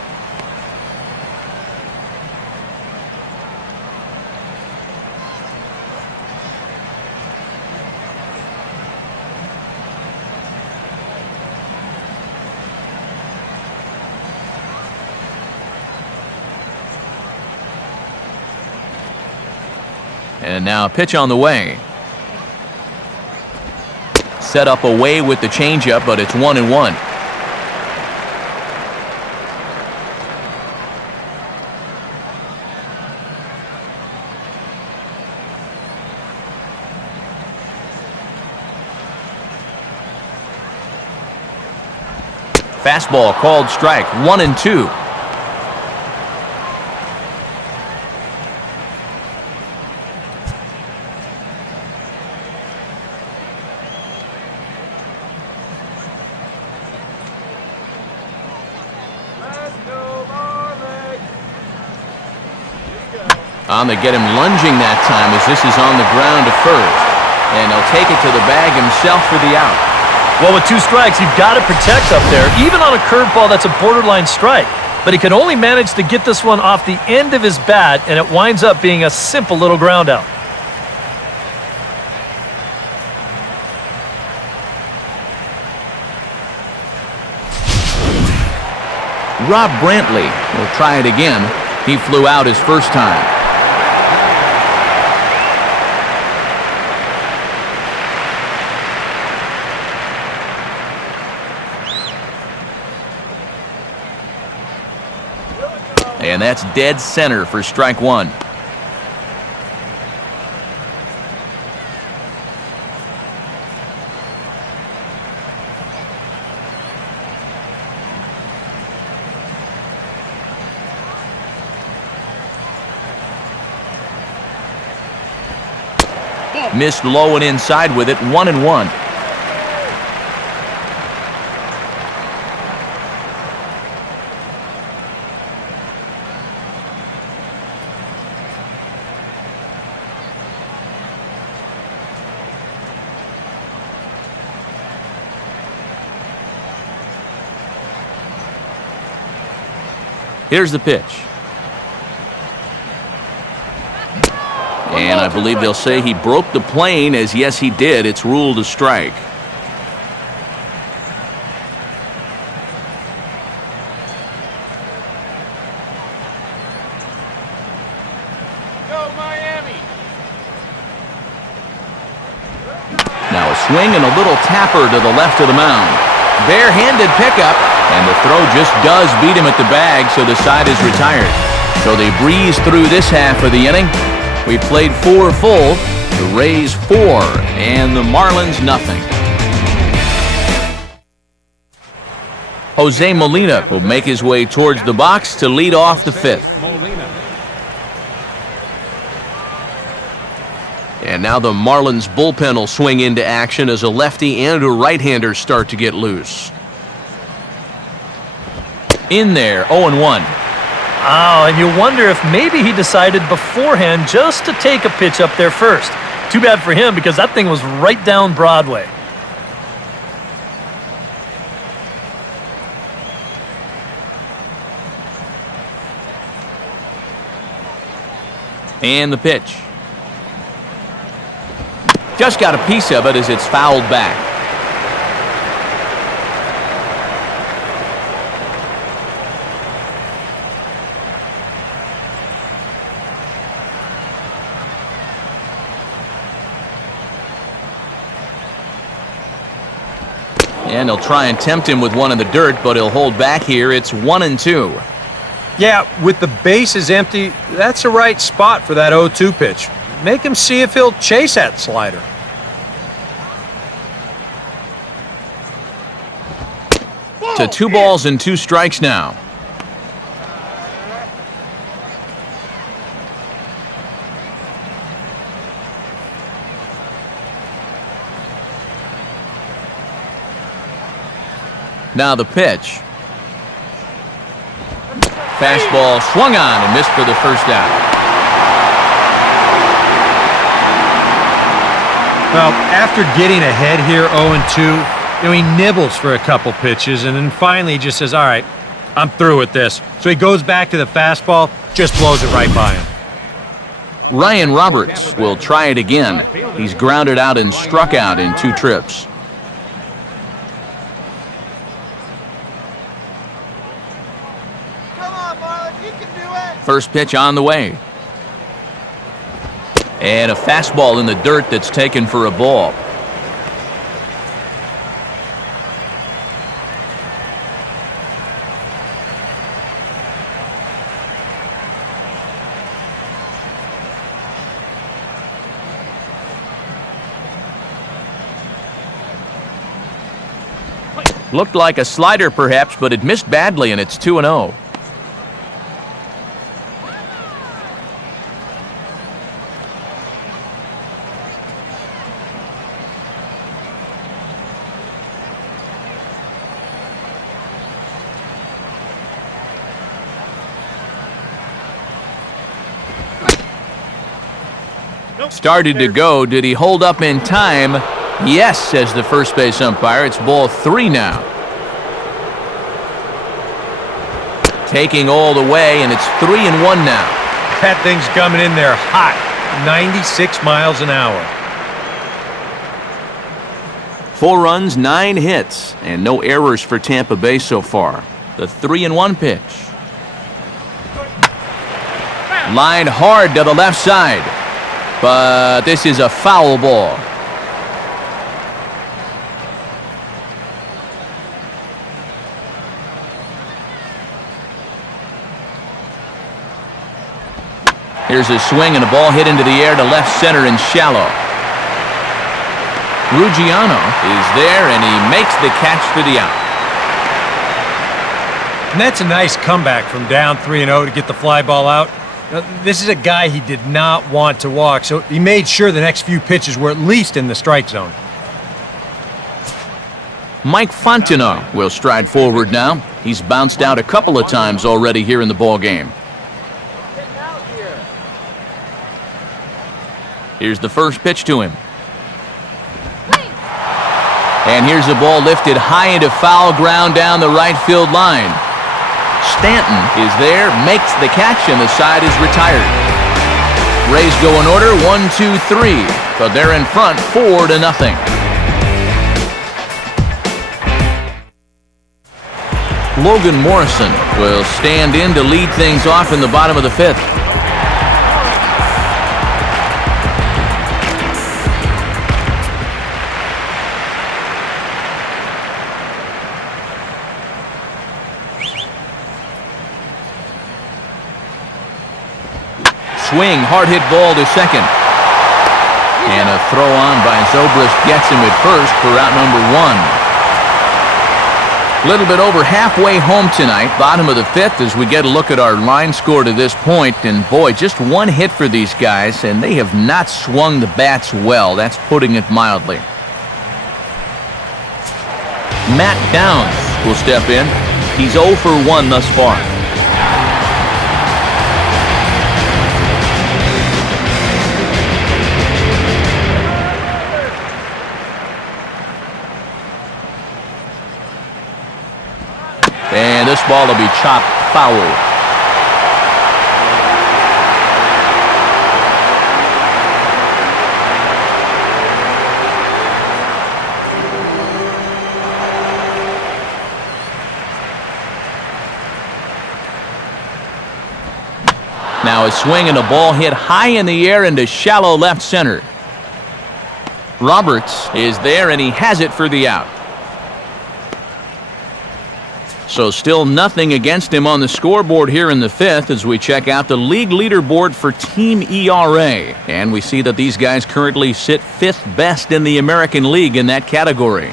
And now a pitch on the way. Set up away with the changeup, but it's 1-1. Fastball called strike, 1-2. Let's go, Marlins. On they get him lunging that time as this is on the ground to first. And he'll take it to the bag himself for the out. Well, with 2 strikes, you've got to protect up there, even on a curveball that's a borderline strike. But he can only manage to get this one off the end of his bat, and it winds up being a simple little ground out. Rob Brantley will try it again. He flew out his first time. And that's dead center for strike 1. Missed low and inside with it, 1-1. Here's the pitch. And I believe they'll say he broke the plane, as yes he did. It's ruled a strike. Go Miami! Now a swing and a little tapper to the left of the mound. Bare-handed pickup, and the throw just does beat him at the bag, so the side is retired. So they breeze through this half of the inning. We played 4 full, the Rays 4, and the Marlins nothing. Jose Molina will make his way towards the box to lead off the 5th. And now the Marlins bullpen will swing into action as a lefty and a right-hander start to get loose. In there, 0-1. Oh, and you wonder if maybe he decided beforehand just to take a pitch up there first. Too bad for him, because that thing was right down Broadway. And the pitch. Just got a piece of it as it's fouled back. And he'll try and tempt him with one in the dirt, but he'll hold back here. It's 1-2. Yeah, with the bases empty, that's the right spot for that 0-2 pitch. Make him see if he'll chase that slider. To 2 balls and 2 strikes now. Now the pitch. Fastball swung on and missed for the first out. Well, after getting ahead here 0-2, he nibbles for a couple pitches, and then finally he just says, all right, I'm through with this. So he goes back to the fastball, just blows it right by him. Ryan Roberts will try it again. He's grounded out and struck out in 2 trips. Come on, Marlins, you can do it. First pitch on the way. And a fastball in the dirt that's taken for a ball. Looked like a slider perhaps, but it missed badly, and it's 2-0. Started to go. Did he hold up in time? Yes, says the first base umpire. It's ball 3 now. Taking all the way, and it's 3-1 now. That thing's coming in there hot. 96 miles an hour. 4 runs, 9 hits, and no errors for Tampa Bay so far. The 3-1 pitch. Lined hard to the left side, but this is a foul ball. Here's a swing and a ball hit into the air to left center and shallow. Ruggiano is there, and he makes the catch for the out. And that's a nice comeback from down 3-0 to get the fly ball out. This is a guy he did not want to walk, so he made sure the next few pitches were at least in the strike zone. Mike Fontenot will stride forward now. He's bounced out a couple of times already here in the ball game. Here's the first pitch to him. And here's a ball lifted high into foul ground down the right field line. Stanton is there, makes the catch, and the side is retired. Rays go in order, 1-2-3, but they're in front 4-0. Logan Morrison will stand in to lead things off in the bottom of the 5th. Swing, hard hit ball to second. And a throw on by Zobrist gets him at first for out number 1. Little bit over halfway home tonight, bottom of the 5th, as we get a look at our line score to this point. And boy, just 1 hit for these guys, and they have not swung the bats well. That's putting it mildly. Matt Downs will step in. He's 0 for 1 thus far. And this ball will be chopped foul. Now a swing and a ball hit high in the air into shallow left center. Roberts is there, and he has it for the out. So still nothing against him on the scoreboard here in the 5th as we check out the league leaderboard for team ERA. And we see that these guys currently sit 5th best in the American League in that category.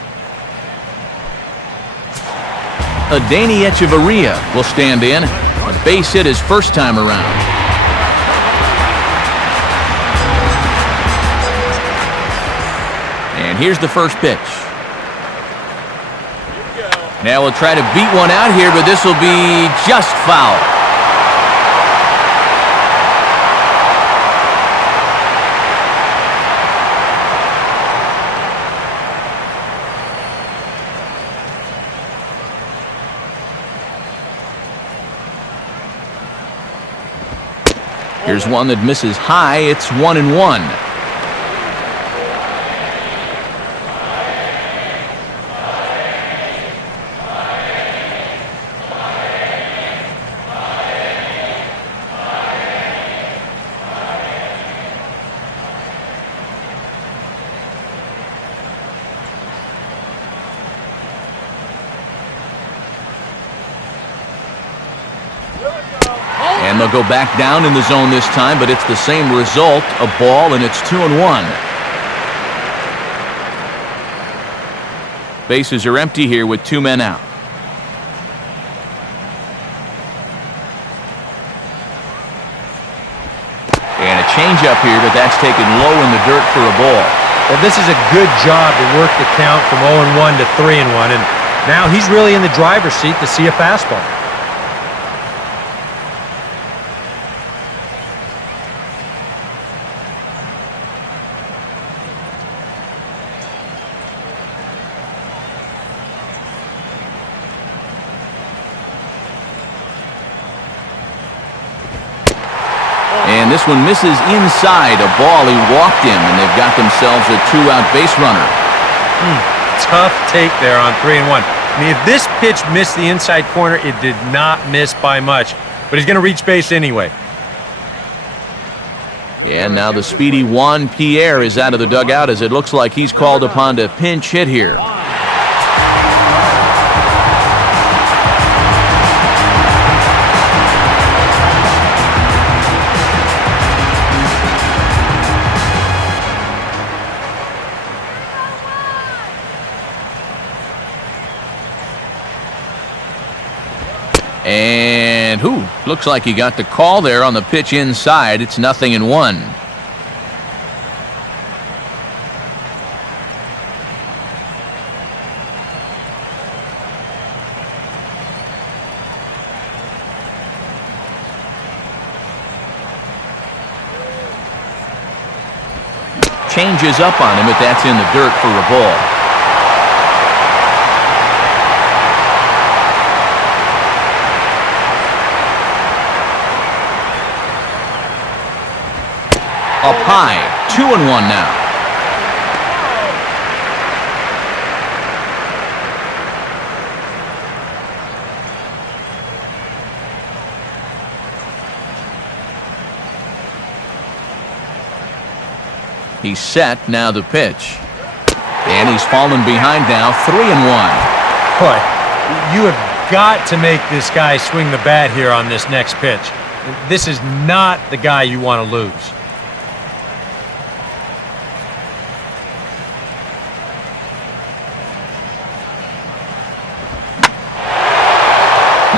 Adeiny Echeverria will stand in. A base hit his first time around. And here's the first pitch. Now we'll try to beat one out here, but this will be just foul. Here's one that misses high. It's 1-1. And they'll go back down in the zone this time, but it's the same result, a ball, and it's 2-1. Bases are empty here with 2 men out. And a changeup here, but that's taken low in the dirt for a ball. Well, this is a good job to work the count from 0-1 to 3-1, and now he's really in the driver's seat to see a fastball. And this one misses inside. A ball he walked him, and they've got themselves a 2-out base runner. Tough take there on 3-1. I mean, if this pitch missed the inside corner, it did not miss by much. But he's going to reach base anyway. And now the speedy Juan Pierre is out of the dugout as it looks like he's called upon to pinch hit here. And looks like he got the call there on the pitch inside. It's 0-1. Changes up on him, but that's in the dirt for a ball. Up high, 2-1 now. He's set, now the pitch. And he's fallen behind now, 3-1. Boy, you have got to make this guy swing the bat here on this next pitch. This is not the guy you want to lose.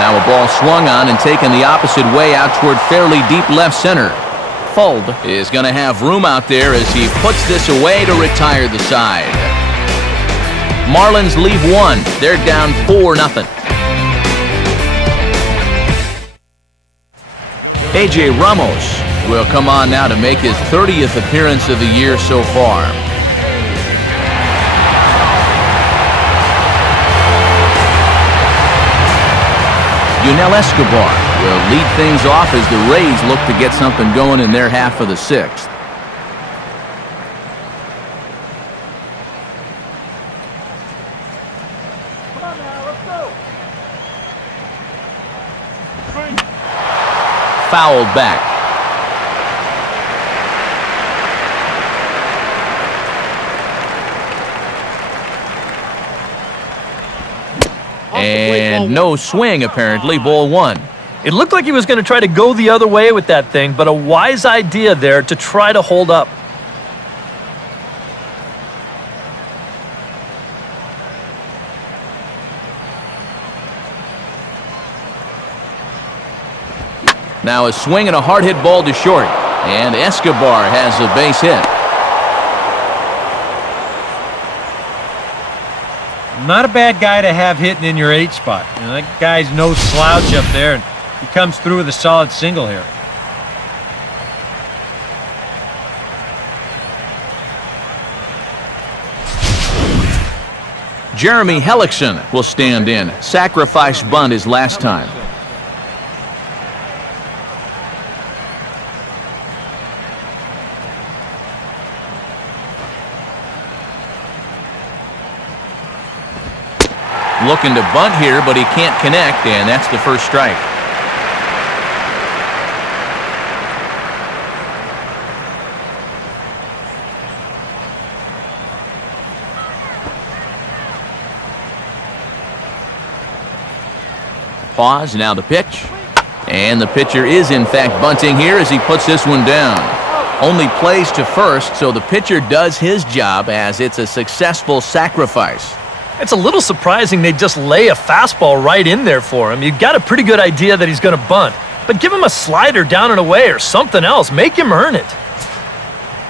Now a ball swung on and taken the opposite way out toward fairly deep left center. Fuld is going to have room out there as he puts this away to retire the side. Marlins leave one. They're down 4-0. A.J. Ramos will come on now to make his 30th appearance of the year so far. Yunel Escobar will lead things off as the Rays look to get something going in their half of the sixth. Come on now, let's go. Fouled back. And no swing, apparently. Ball one. It looked like he was going to try to go the other way with that thing, but a wise idea there to try to hold up. Now a swing and a hard hit ball to short. And Escobar has a base hit. Not a bad guy to have hitting in your 8 spot. You know, that guy's no slouch up there, and he comes through with a solid single here. Jeremy Hellickson will stand in. Sacrifice bunt his last time. Looking to bunt here, but he can't connect, and that's the first strike. Pause, now the pitch. And the pitcher is in fact bunting here as he puts this one down. Only plays to first, so the pitcher does his job as it's a successful sacrifice. It's a little surprising they just lay a fastball right in there for him. You got a pretty good idea that he's going to bunt, but give him a slider down and away or something else. Make him earn it.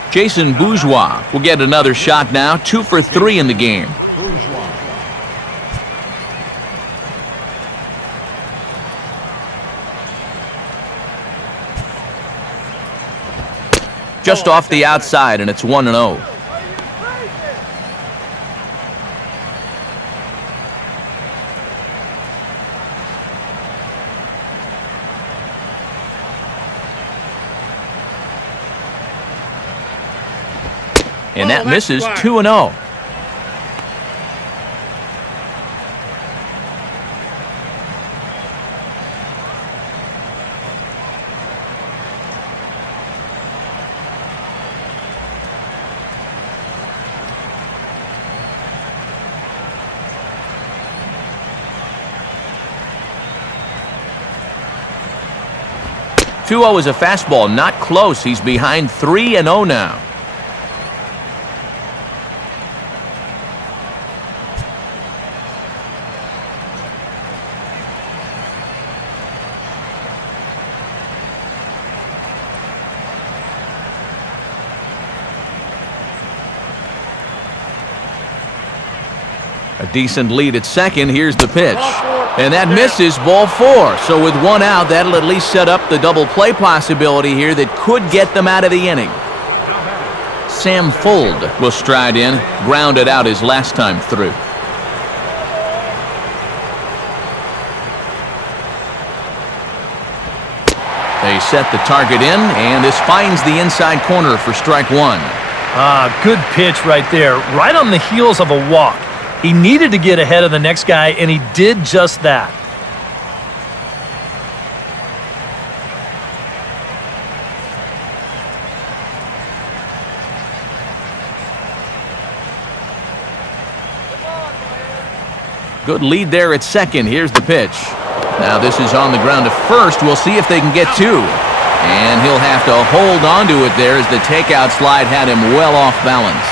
Jason Bourgeois will get another shot now, 2 for 3 in the game. Just off the outside, and it's 1-0. And that misses 2-0. Is a fastball, not close. He's behind 3-0 now. A decent lead at second. Here's the pitch. And that misses, ball 4. So with one out, that'll at least set up the double play possibility here that could get them out of the inning. Sam Fuld will stride in, grounded out his last time through. They set the target in, and this finds the inside corner for strike 1. Good pitch right there, right on the heels of a walk. He needed to get ahead of the next guy, and he did just that. Good lead there at second. Here's the pitch. Now this is on the ground to first. We'll see if they can get 2. And he'll have to hold on to it there as the takeout slide had him well off balance.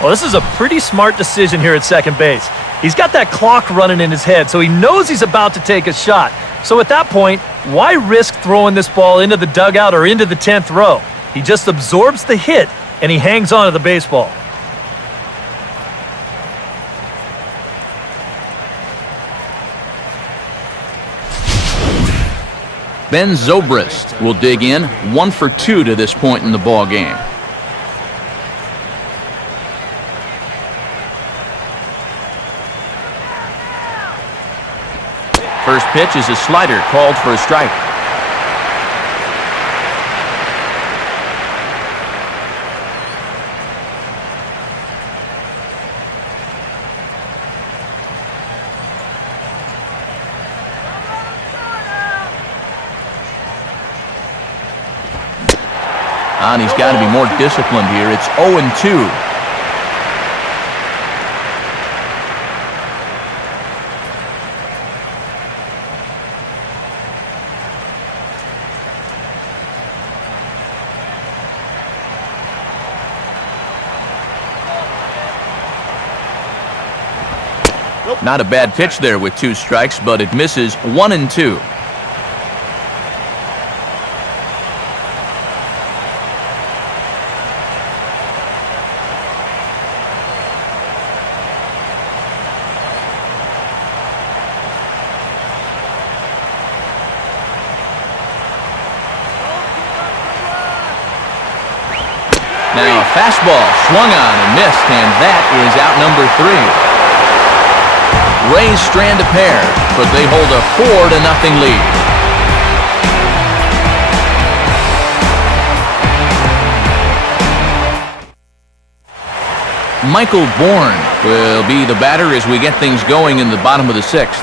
Well, this is a pretty smart decision here at second base. He's got that clock running in his head, so he knows he's about to take a shot. So at that point, why risk throwing this ball into the dugout or into the 10th row? He just absorbs the hit, and he hangs on to the baseball. Ben Zobrist will dig in, 1 for 2 to this point in the ball game. First pitch is a slider called for a strike. And he's got to be more disciplined here. It's 0-2. Not a bad pitch there with 2 strikes, but it misses 1-2. Now a fastball swung on and missed, and that is out number 3. Rays strand a pair, but they hold a 4-0 lead. Michael Bourne will be the batter as we get things going in the bottom of the 6th.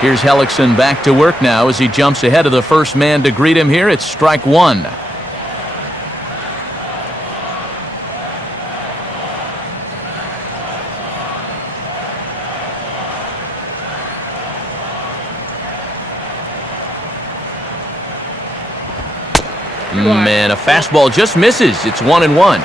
Here's Hellickson back to work now as he jumps ahead of the first man to greet him here. It's strike 1. Man, a fastball just misses. It's 1-1.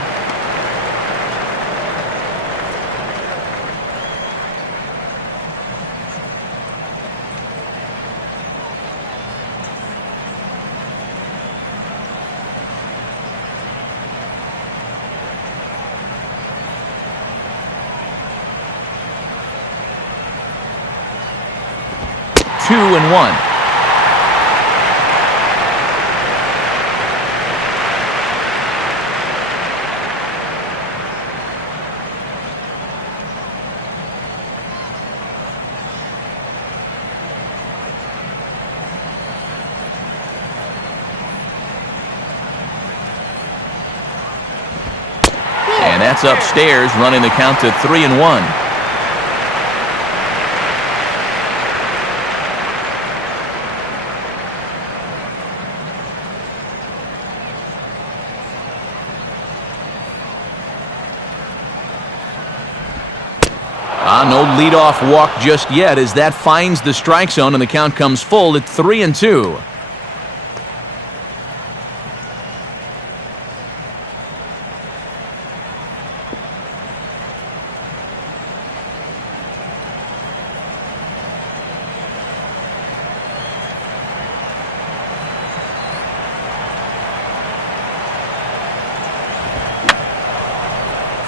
gets upstairs, running the count to 3-1. No leadoff walk just yet as that finds the strike zone and the count comes full at 3-2.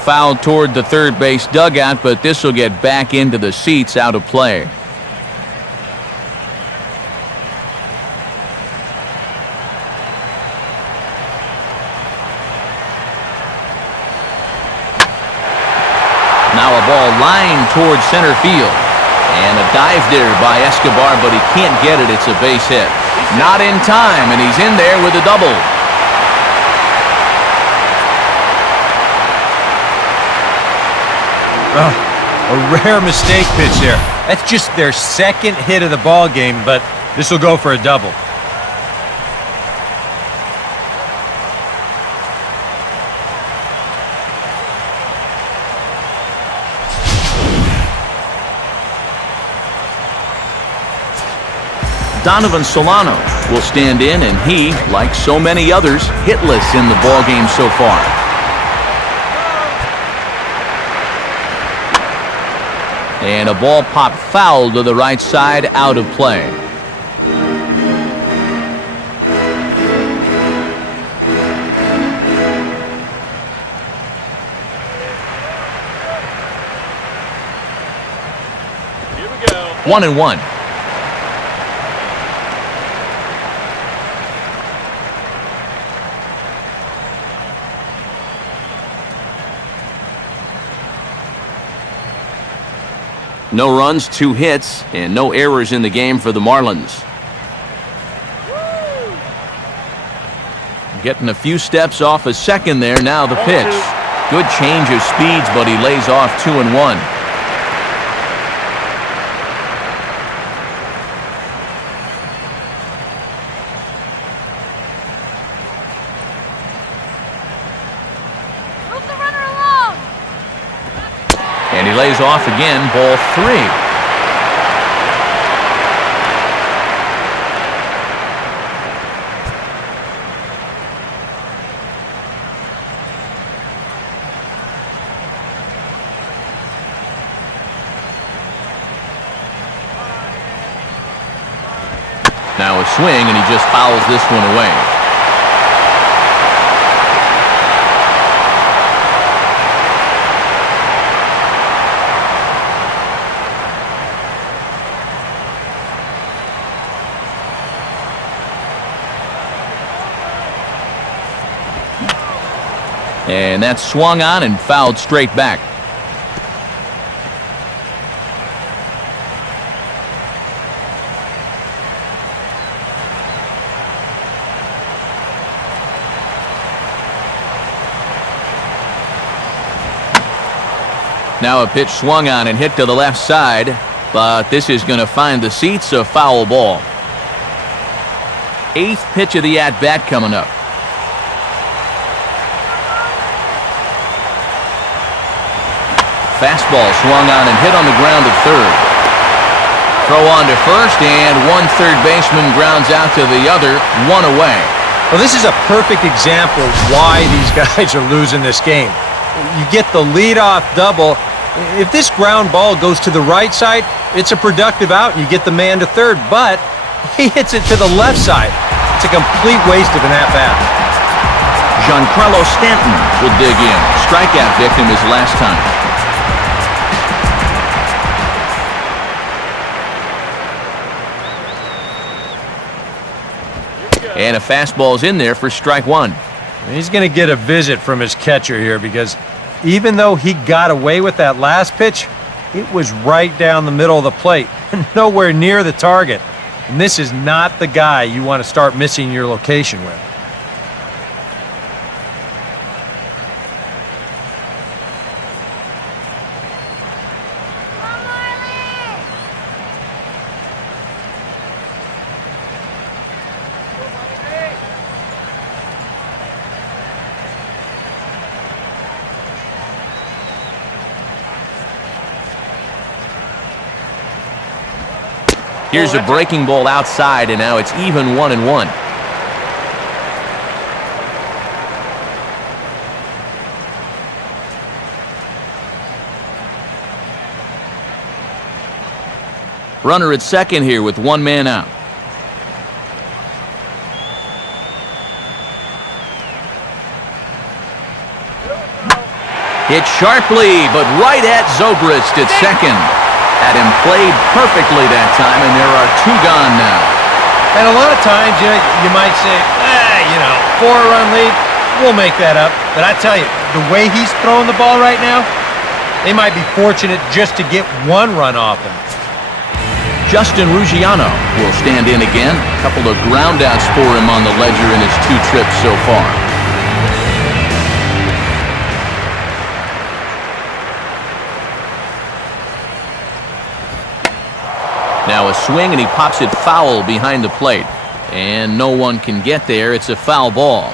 Foul toward the third base dugout, but this will get back into the seats, out of play. Now a ball lined toward center field. And a dive there by Escobar, but he can't get it. It's a base hit. Not in time, and he's in there with a double. A rare mistake pitch there. That's just their second hit of the ball game, but this will go for a double. Donovan Solano will stand in, and he, like so many others, hitless in the ball game so far. And a ball popped foul to the right side, out of play. Here we go. 1-1. No runs, 2 hits, and no errors in the game for the Marlins. Getting a few steps off a second there. Now the pitch. Good change of speeds, but he lays off 2-1. And he lays off again, ball 3. Now a swing, and he just fouls this one away. And that's swung on and fouled straight back. Now a pitch swung on and hit to the left side, but this is going to find the seats, a foul ball. 8th pitch of the at-bat coming up. Fastball swung on and hit on the ground at third. Throw on to first, and one third baseman grounds out to the other, 1 away. Well, this is a perfect example why these guys are losing this game. You get the leadoff double. If this ground ball goes to the right side, it's a productive out, and you get the man to third, but he hits it to the left side. It's a complete waste of an at-bat. Giancarlo Stanton will dig in. Strikeout victim his last time. And a fastball's in there for strike 1. He's going to get a visit from his catcher here because even though he got away with that last pitch, it was right down the middle of the plate, nowhere near the target. And this is not the guy you want to start missing your location with. Here's a breaking ball outside, and now it's even 1-1. Runner at second here with one man out. Hit sharply, but right at Zobrist at second. Had him played perfectly that time, and there are two gone now. And a lot of times, you might say, 4-run lead, we'll make that up. But I tell you, the way he's throwing the ball right now, they might be fortunate just to get one run off him. Justin Ruggiano will stand in again. A couple of groundouts for him on the ledger in his 2 trips so far. Now a swing, and he pops it foul behind the plate. And no one can get there. It's a foul ball.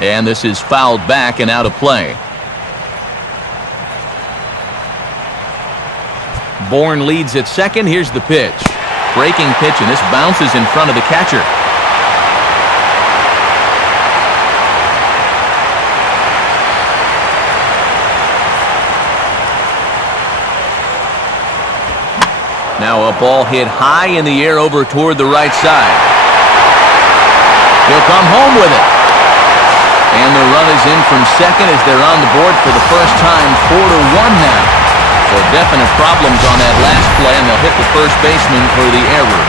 And this is fouled back and out of play. Bourne leads at second. Here's the pitch. Breaking pitch, and this bounces in front of the catcher. Now a ball hit high in the air over toward the right side. He'll come home with it. And the run is in from second as they're on the board for the first time, 4-1 now. So definite problems on that last play, and they'll hit the first baseman for the error.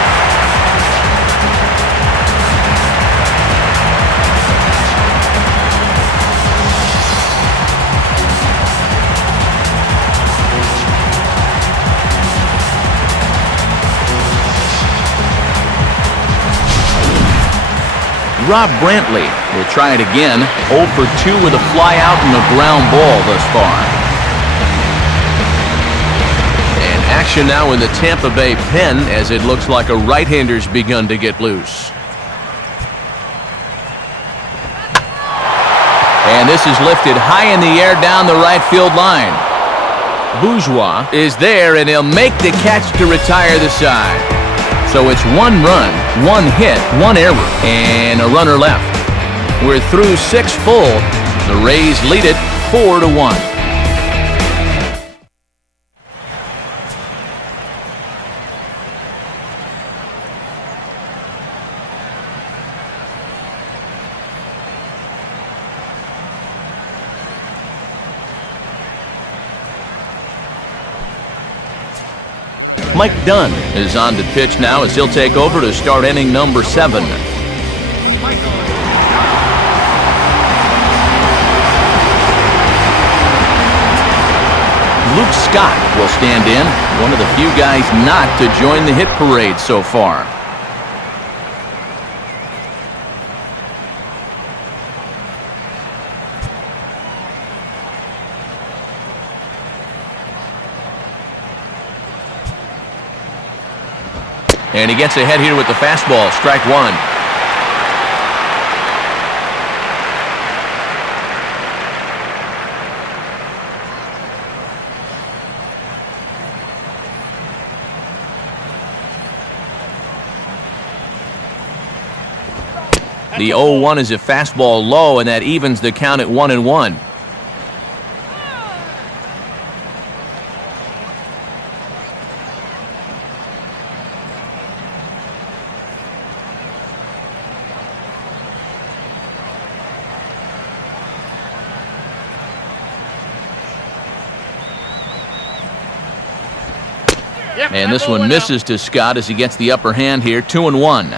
Rob Brantley will try it again. 0 for 2 with a fly out and a ground ball thus far. And action now in the Tampa Bay pen as it looks like a right-hander's begun to get loose. And this is lifted high in the air down the right field line. Bourgeois is there, and he'll make the catch to retire the side. So it's 1 run, 1 hit, 1 error, and a runner left. We're through 6 full. The Rays lead it 4-1. Mike Dunn is on to pitch now as he'll take over to start inning number 7. Luke Scott will stand in, one of the few guys not to join the hit parade so far. And he gets ahead here with the fastball, strike 1. The 0-1 is a fastball low, and that evens the count at 1-1. And this one misses to Scott as he gets the upper hand here, 2-1.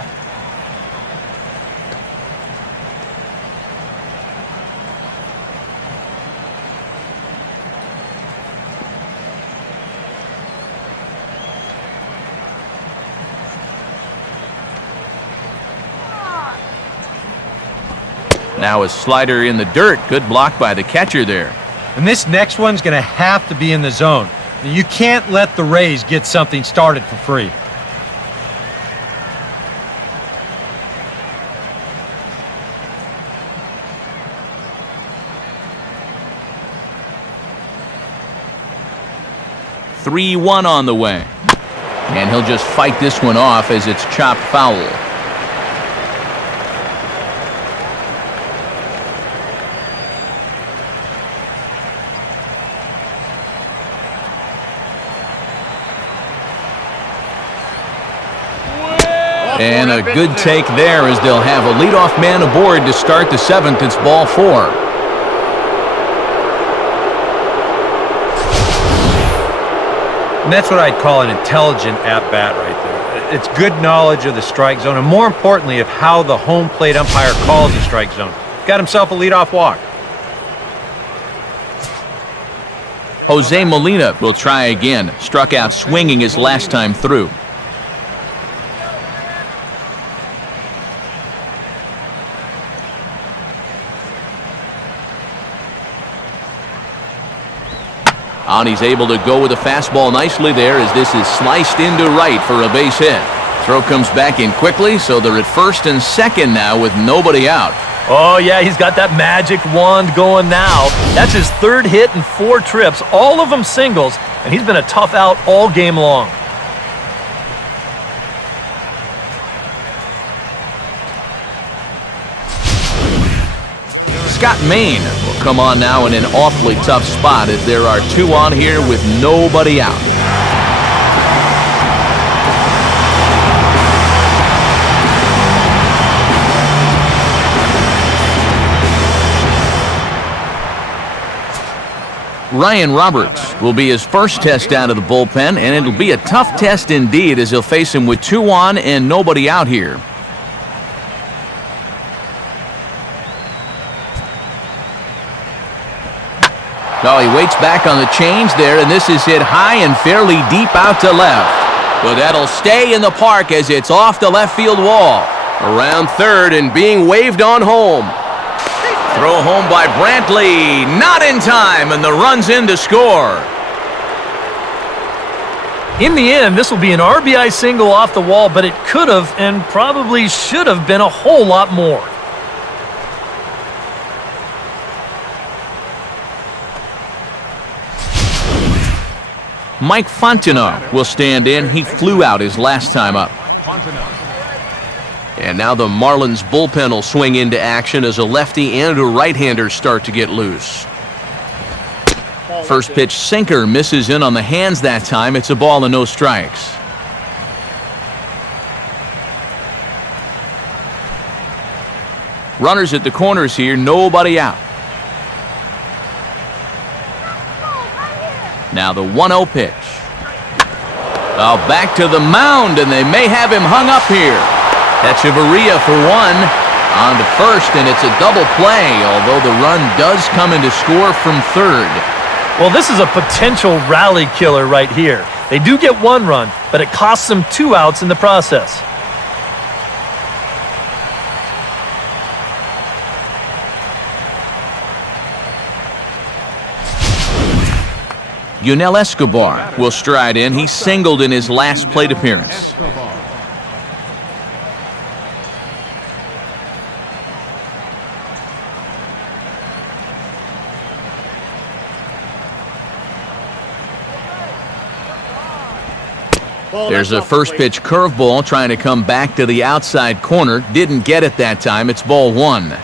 Now a slider in the dirt. Good block by the catcher there. And this next one's going to have to be in the zone. You can't let the Rays get something started for free. (3-1) on the way. And he'll just fight this one off as it's chopped foul. And a good take there as they'll have a leadoff man aboard to start the 7th. It's ball 4. And that's what I'd call an intelligent at-bat right there. It's good knowledge of the strike zone, and more importantly, of how the home plate umpire calls the strike zone. Got himself a leadoff walk. Jose Molina will try again. Struck out swinging his last time through. And he's able to go with a fastball nicely there as this is sliced into right for a base hit. Throw comes back in quickly, so they're at first and second now with nobody out. Oh, yeah, he's got that magic wand going now. That's his 3rd hit in 4 trips, all of them singles, and he's been a tough out all game long. Scott Maine will come on now in an awfully tough spot as there are 2 on here with nobody out. Ryan Roberts will be his first test out of the bullpen, and it'll be a tough test indeed as he'll face him with 2 on and nobody out here. Oh, he waits back on the change there, and this is hit high and fairly deep out to left. But that'll stay in the park as it's off the left field wall. Around third and being waved on home. Throw home by Brantley. Not in time, and the run's in to score. In the end, this will be an RBI single off the wall, but it could have and probably should have been a whole lot more. Mike Fontenot will stand in. He flew out his last time up. And now the Marlins bullpen will swing into action as a lefty and a right-hander start to get loose. First pitch sinker misses in on the hands that time. It's a ball and no strikes. Runners at the corners here, nobody out. Now the 1-0 pitch. Oh, back to the mound, and they may have him hung up here. Echeverria for 1 on to first, and it's a double play, although the run does come into score from third. Well, this is a potential rally killer right here. They do get 1 run, but it costs them 2 outs in the process. Yunel Escobar will stride in. He singled in his last plate appearance. There's a first pitch curveball trying to come back to the outside corner. Didn't get it that time. It's ball 1.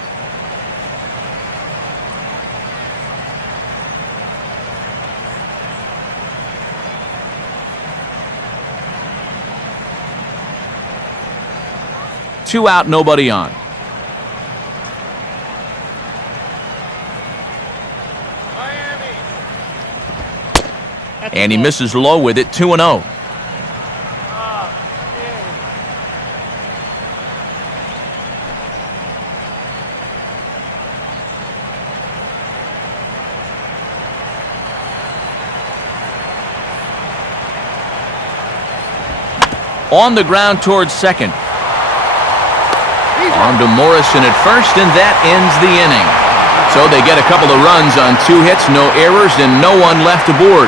Two out, nobody on. And he misses low with it, 2-0. On the ground towards second. On to Morrison at first, and that ends the inning. So they get a couple of runs on 2 hits, no errors, and no one left aboard.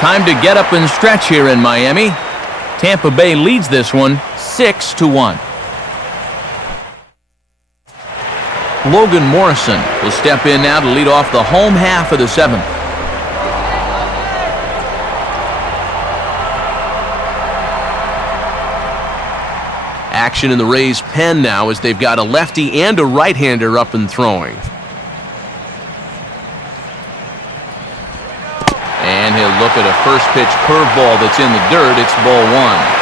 Time to get up and stretch here in Miami. Tampa Bay leads this one 6-1. Logan Morrison will step in now to lead off the home half of the 7th. Action in the Rays' pen now as they've got a lefty and a right-hander up and throwing. And he'll look at a first pitch curveball that's in the dirt. It's ball 1.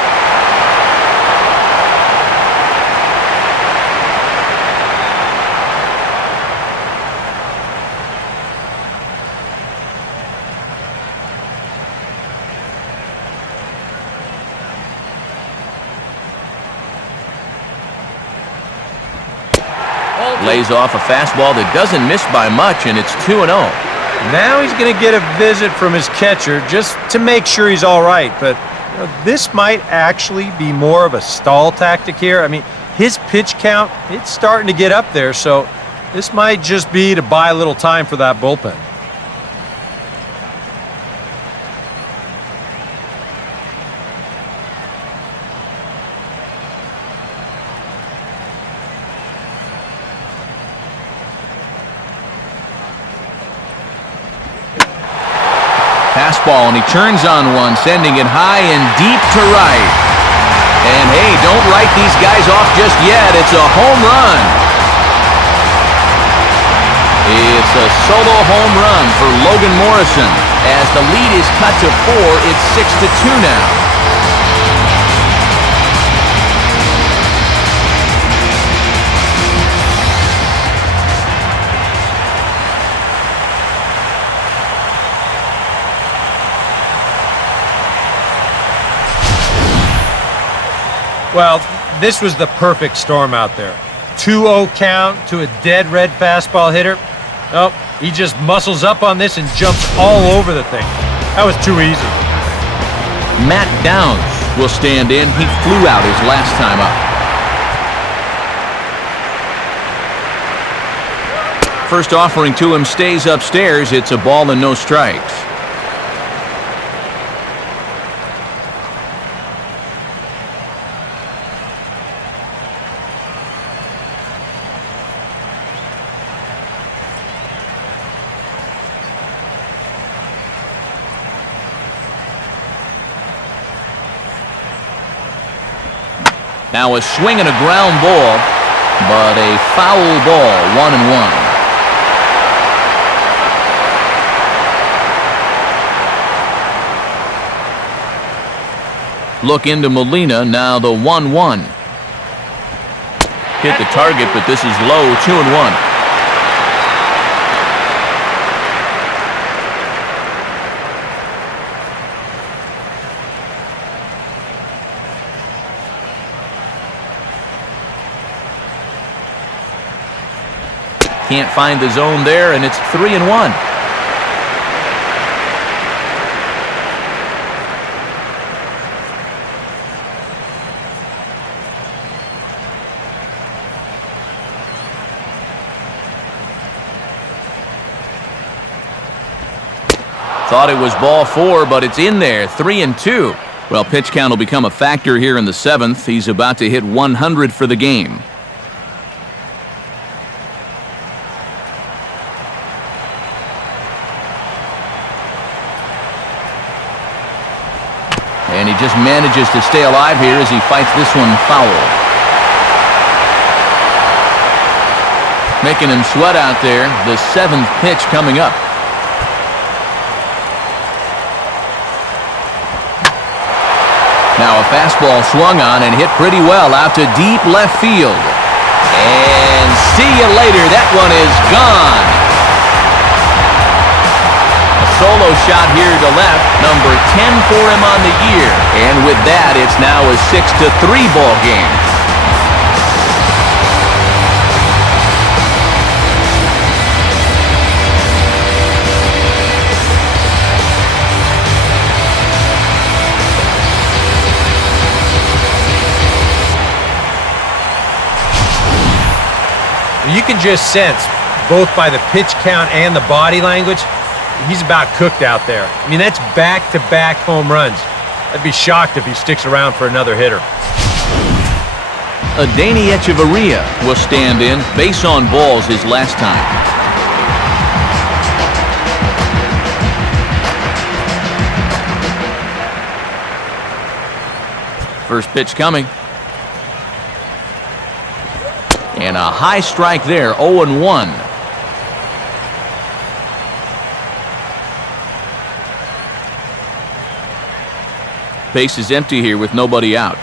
Lays off a fastball that doesn't miss by much, and it's 2-0. Now he's going to get a visit from his catcher just to make sure he's all right. But this might actually be more of a stall tactic here. I mean, his pitch count, it's starting to get up there, so this might just be to buy a little time for that bullpen. Fastball, and he turns on one, sending it high and deep to right. And hey, don't write these guys off just yet. It's a home run. It's a solo home run for Logan Morrison. As the lead is cut to 4, it's 6-2 now. Well, this was the perfect storm out there. 2-0 count to a dead red fastball hitter. Oh, he just muscles up on this and jumps all over the thing. That was too easy. Matt Downs will stand in. He flew out his last time up. First offering to him stays upstairs. It's a ball and no strikes. Now a swing and a ground ball, but a foul ball, 1-1. Look into Molina, now the 1-1. Hit the target, but this is low, 2-1. Can't find the zone there, and it's 3-1. Thought it was ball 4, but it's in there, 3-2. Well, pitch count will become a factor here in the 7th. He's about to hit 100 for the game. And he just manages to stay alive here as he fights this one foul. Making him sweat out there. The 7th pitch coming up. Now a fastball swung on and hit pretty well out to deep left field. And see you later. That one is gone. Solo shot here to left, number 10 for him on the year. And with that, it's now a 6-3 ball game. You can just sense, both by the pitch count and the body language, he's about cooked out there. I mean, that's back-to-back home runs. I'd be shocked if he sticks around for another hitter. Danny Echeverria will stand in. Base on balls his last time. First pitch coming. And a high strike there, 0-1. Base is empty here with nobody out.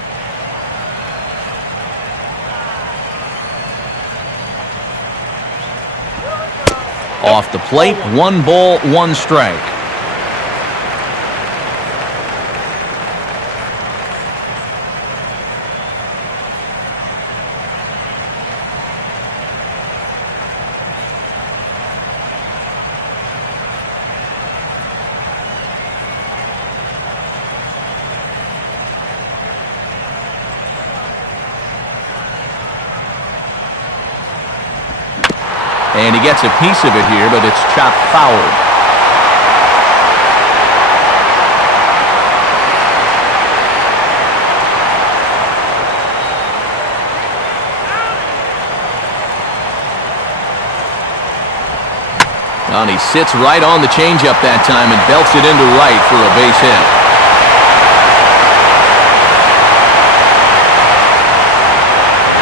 Off the plate, 1 ball, 1 strike. And he gets a piece of it here, but it's chopped foul. And he sits right on the changeup that time and belts it into right for a base hit.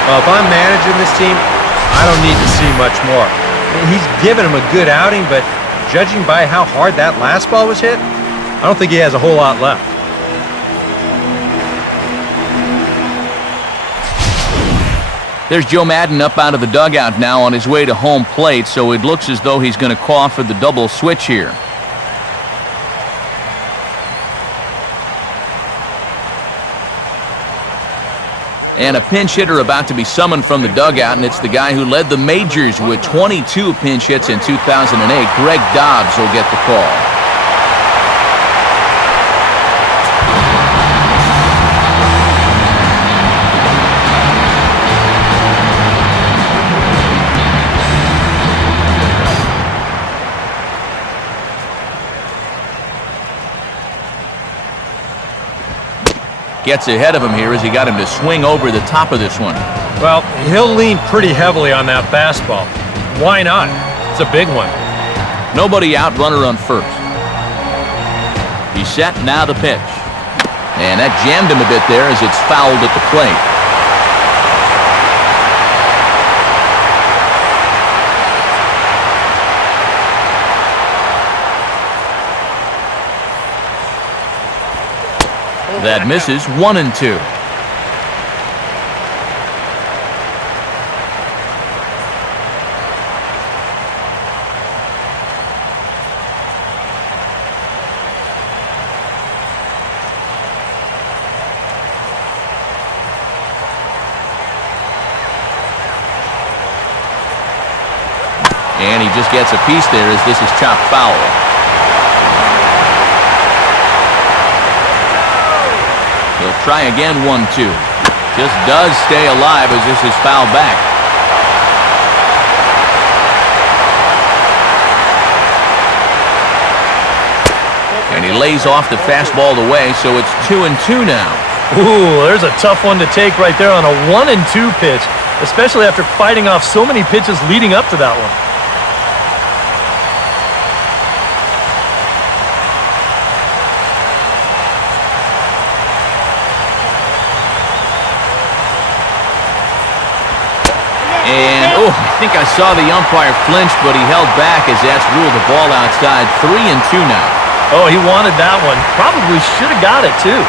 Well, if I'm managing this team, I don't need to see much more. I mean, he's given him a good outing, but judging by how hard that last ball was hit, I don't think he has a whole lot left. There's Joe Madden up out of the dugout now on his way to home plate, so it looks as though he's going to call for the double switch here. And a pinch hitter about to be summoned from the dugout, and it's the guy who led the majors with 22 pinch hits in 2008. Greg Dobbs will get the call. Gets ahead of him here as he got him to swing over the top of this one. Well, he'll lean pretty heavily on that fastball. Why not? It's a big one. Nobody out, runner on first. He's set, now the pitch. And that jammed him a bit there as it's fouled at the plate. That misses, 1-2. And he just gets a piece there as this is chopped foul. He'll try again, 1-2. Just does stay alive as this is fouled back. And he lays off the fastball away, so it's 2-2 now. Ooh, there's a tough one to take right there on a 1-2 pitch, especially after fighting off so many pitches leading up to that one. And, oh, I think I saw the umpire flinch, but he held back as that's ruled the ball outside. 3-2 now. Oh, he wanted that one. Probably should have got it, too.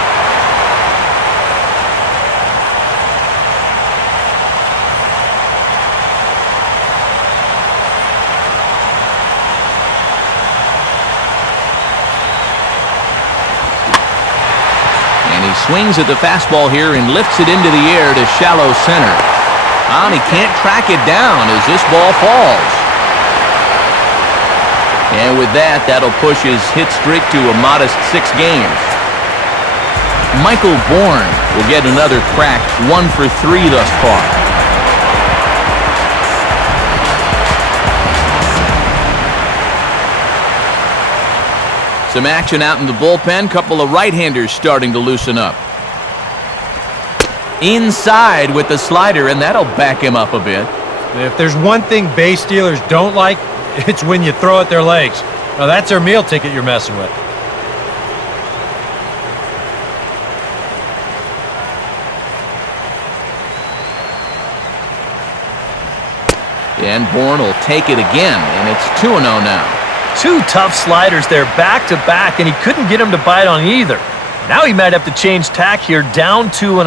And he swings at the fastball here and lifts it into the air to shallow center. And he can't track it down as this ball falls. And with that, that'll push his hit streak to a modest 6 games. Michael Bourne will get another crack, 1 for 3 thus far. Some action out in the bullpen. Couple of right-handers starting to loosen up. Inside with the slider, and that'll back him up a bit. If there's one thing base stealers don't like, it's when you throw at their legs. Now, that's their meal ticket you're messing with. And Bourne will take it again, and it's 2-0 now. Two tough sliders there back-to-back, and he couldn't get him to bite on either. Now he might have to change tack here, down 2-0.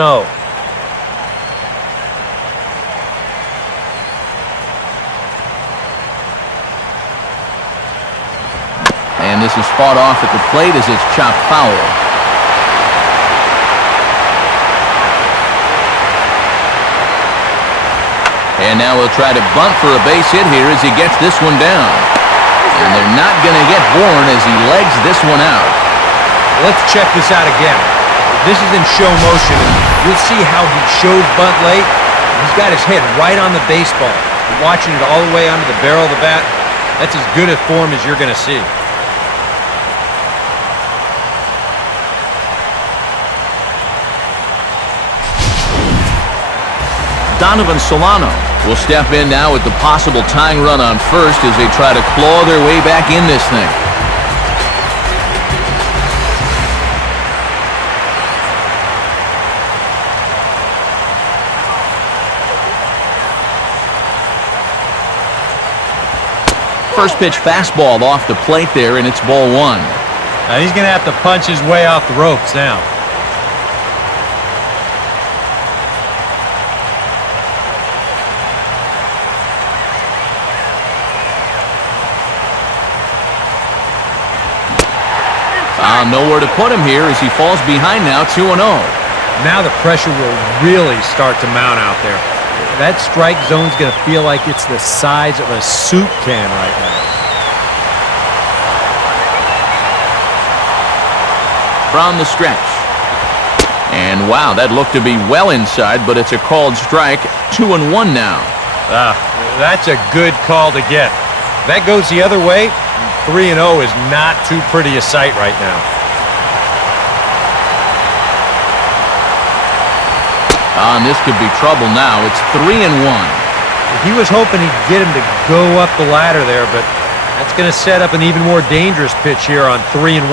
And this is fought off at the plate as it's chopped foul. And now he'll try to bunt for a base hit here as he gets this one down. And they're not going to get Bourne as he legs this one out. Let's check this out again. This is in show motion. You'll see how he showed bunt late. He's got his head right on the baseball. You're watching it all the way onto the barrel of the bat. That's as good a form as you're going to see. Donovan Solano will step in now with the possible tying run on first as they try to claw their way back in this thing. First pitch fastball off the plate there, and it's ball one. Now he's going to have to punch his way off the ropes now. Nowhere to put him here as he falls behind now, 2-0. Now the pressure will really start to mount out there. That strike zone's going to feel like it's the size of a soup can right now. From the stretch. And wow, that looked to be well inside, but it's a called strike. 2-1 now. That's a good call to get. If that goes the other way, 3-0 is not too pretty a sight right now. And this could be trouble now. It's 3-1. He was hoping he'd get him to go up the ladder there, but that's going to set up an even more dangerous pitch here on 3-1.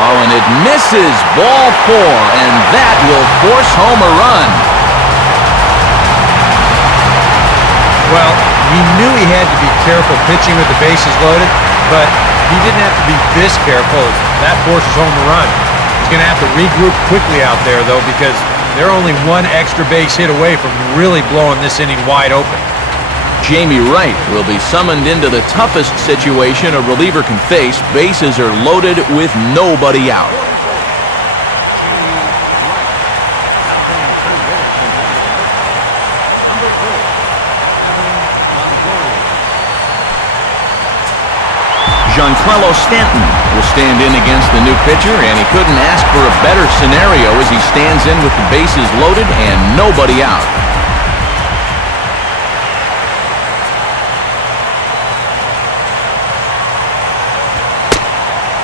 Oh, and it misses. Ball 4, and that will force home a run. Well, he knew he had to be careful pitching with the bases loaded, but he didn't have to be this careful as that forces home a run. He's going to have to regroup quickly out there, though, because they're only one extra base hit away from really blowing this inning wide open. Jamie Wright will be summoned into the toughest situation a reliever can face. Bases are loaded with nobody out. Giancarlo Stanton will stand in against the new pitcher, and he couldn't ask for a better scenario as he stands in with the bases loaded and nobody out.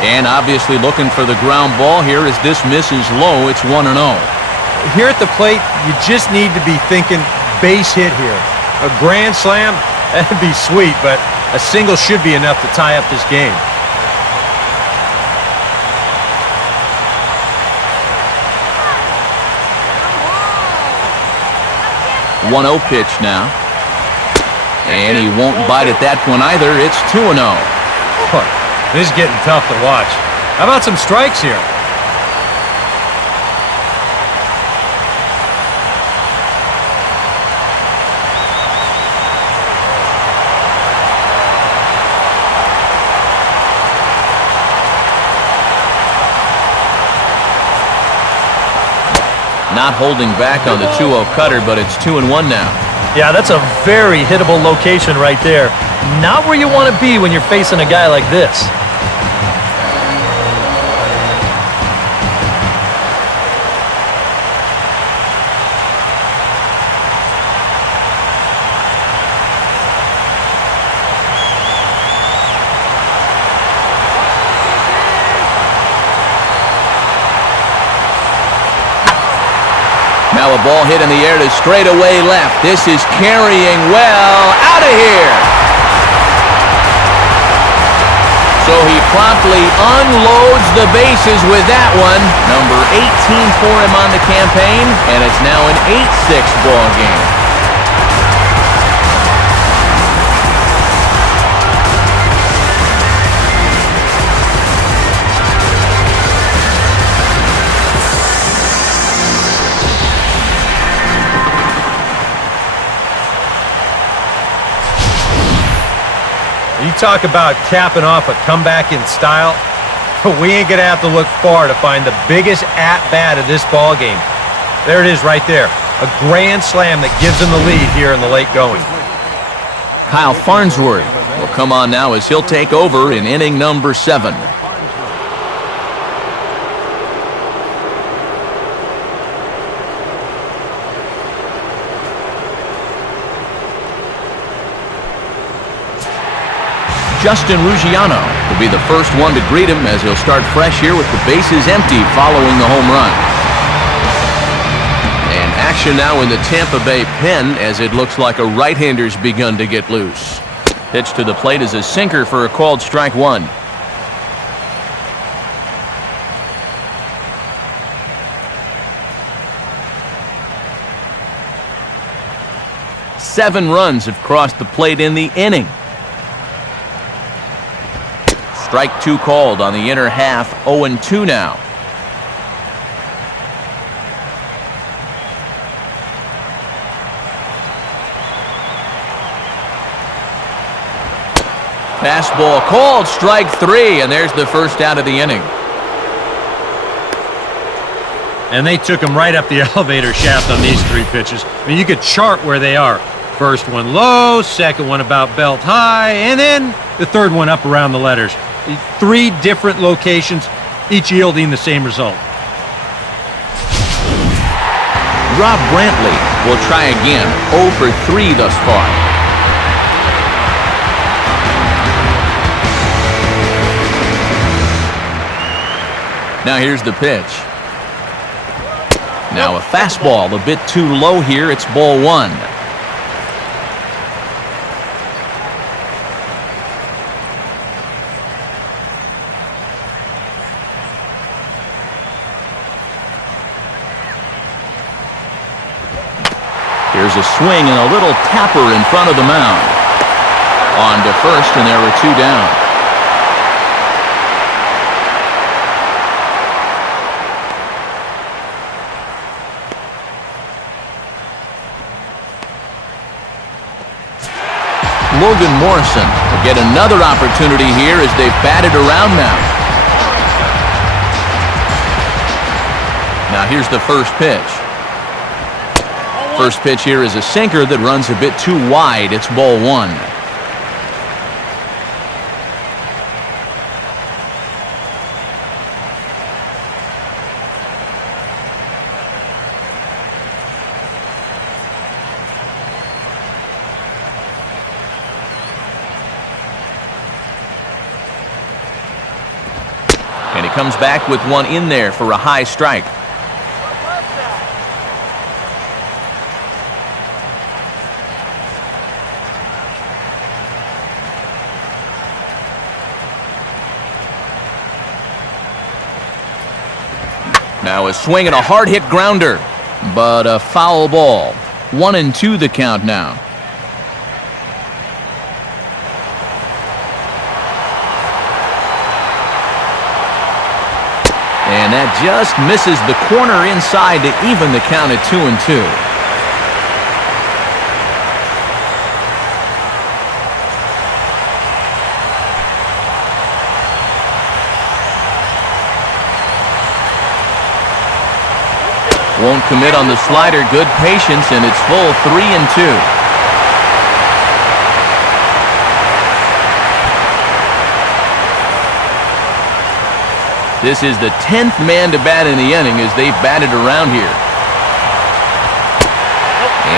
And obviously looking for the ground ball here as this misses low. It's 1-0. Here at the plate, you just need to be thinking base hit here. A grand slam, that'd be sweet, but a single should be enough to tie up this game. One 1-0 pitch now. And he won't bite at that one either. It's 2-0. This is getting tough to watch. How about some strikes here? Not holding back on the 2-0 cutter, but it's 2-1 now. Yeah, that's a very hittable location right there. Not where you want to be when you're facing a guy like this. Now a ball hit in the air to straightaway left. This is carrying well out of here. So he promptly unloads the bases with that one. Number 18 for him on the campaign, and it's now an 8-6 ball game. You talk about capping off a comeback in style. We ain't going to have to look far to find the biggest at-bat of this ball game. There it is right there. A grand slam that gives them the lead here in the late going. Kyle Farnsworth will come on now as he'll take over in inning number 7. Justin Ruggiano will be the first one to greet him as he'll start fresh here with the bases empty following the home run. And action now in the Tampa Bay pen as it looks like a right-hander's begun to get loose. Pitch to the plate is a sinker for a called strike 1. Seven runs have crossed the plate in the inning. Strike 2 called on the inner half, 0-2 now. Fastball called, strike 3, and there's the first out of the inning. And they took him right up the elevator shaft on these 3 pitches. I mean, you could chart where they are. First one low, second one about belt high, and then the third one up around the letters. 3 different locations, each yielding the same result. Rob Brantley will try again, 0 for 3 thus far. Now here's the pitch. Now a fastball a bit too low here, it's ball 1. Here's a swing and a little tapper in front of the mound. On to first, and there were 2 down. Logan Morrison will get another opportunity here as they've batted around now. Now here's the first pitch. First pitch here is a sinker that runs a bit too wide. It's ball 1. And he comes back with one in there for a high strike. Now a swing and a hard-hit grounder, but a foul ball. 1-2 the count now. And that just misses the corner inside to even the count at 2-2. Won't commit on the slider. Good patience, and it's full 3-2. This is the 10th man to bat in the inning as they've batted around here.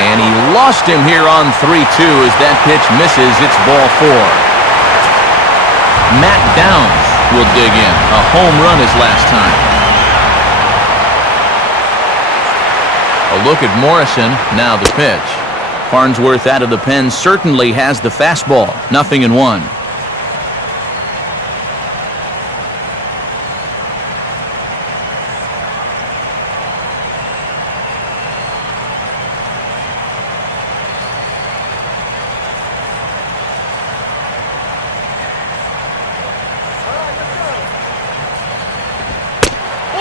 And he lost him here on 3-2 as that pitch misses. It's ball 4. Matt Downs will dig in. A home run his last time. A look at Morrison, now the pitch. Farnsworth out of the pen certainly has the fastball. 0-1.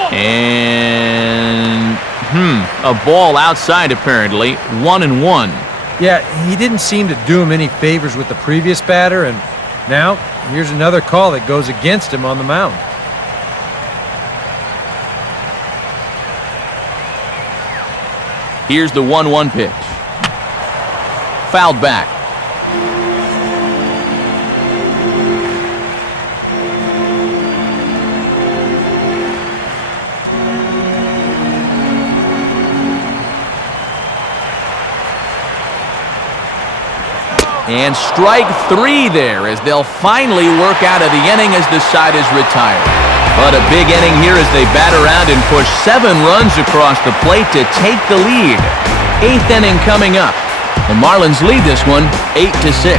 And a ball outside apparently. 1-1. Yeah, he didn't seem to do him any favors with the previous batter, and now here's another call that goes against him on the mound. Here's the 1-1 pitch. Fouled back. And strike 3 there as they'll finally work out of the inning as the side is retired. But a big inning here as they bat around and push 7 runs across the plate to take the lead. 8th inning coming up. The Marlins lead this one 8-6.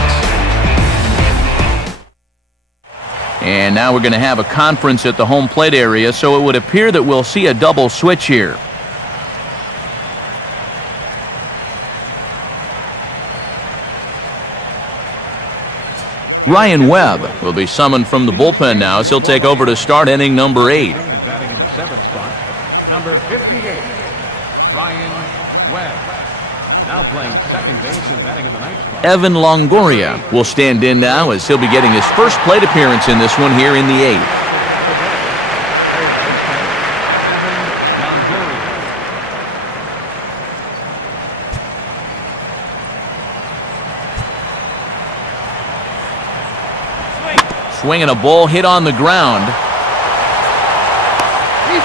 And now we're going to have a conference at the home plate area, so it would appear that we'll see a double switch here. Ryan Webb will be summoned from the bullpen now as he'll take over to start inning number 8. Batting in the 7th spot, number 58, Ryan Webb. Now playing second base and batting in the 9th spot. Evan Longoria will stand in now as he'll be getting his first plate appearance in this one here in the 8th. Swinging a ball hit on the ground.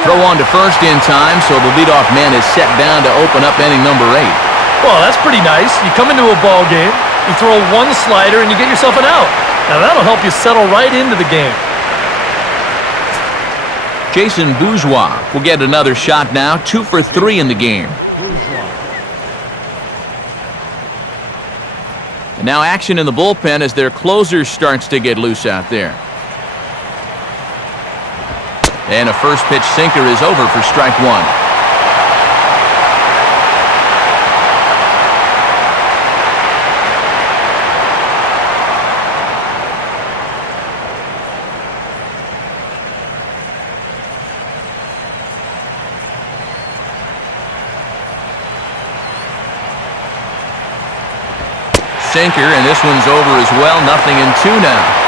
Throw on to first in time, so the leadoff man is set down to open up inning number 8. Well, that's pretty nice. You come into a ball game, you throw one slider, and you get yourself an out. Now that'll help you settle right into the game. Jason Bourgeois will get another shot now, 2 for 3 in the game. And now action in the bullpen as their closer starts to get loose out there. And a first pitch sinker is over for strike 1. Sinker, and this one's over as well. 0-2 now.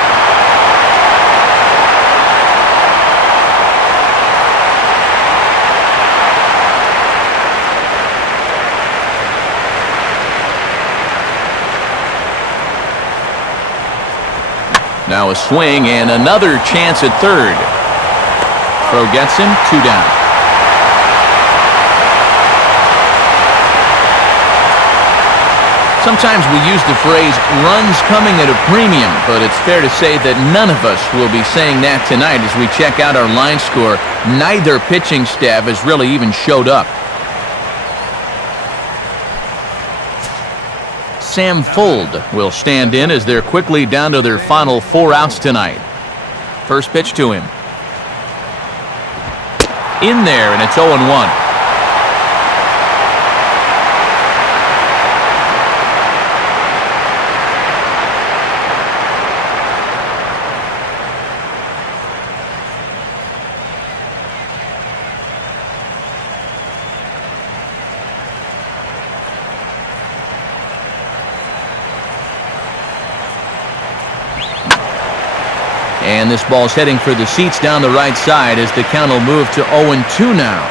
Now a swing and another chance at third. Throw gets him, 2 down. Sometimes we use the phrase runs coming at a premium, but it's fair to say that none of us will be saying that tonight as we check out our line score. Neither pitching staff has really even showed up. Sam Fuld will stand in as they're quickly down to their final 4 outs tonight. First pitch to him. In there, and it's 0-1. And this ball's heading for the seats down the right side as the count will move to 0-2 now.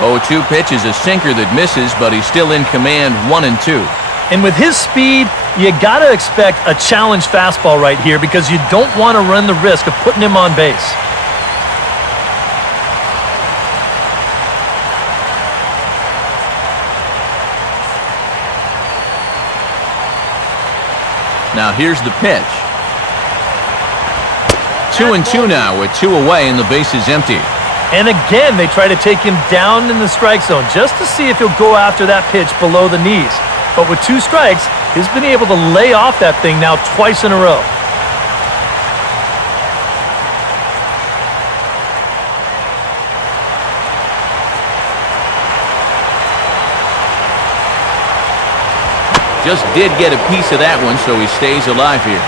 Oh, 2 pitch is a sinker that misses, but he's still in command. 1-2. And with his speed, you got to expect a challenge fastball right here because you don't want to run the risk of putting him on base. Now here's the pitch. 2-2 now with 2 away and the bases empty. And again, they try to take him down in the strike zone just to see if he'll go after that pitch below the knees. But with 2 strikes, he's been able to lay off that thing now twice in a row. Just did get a piece of that one, so he stays alive here.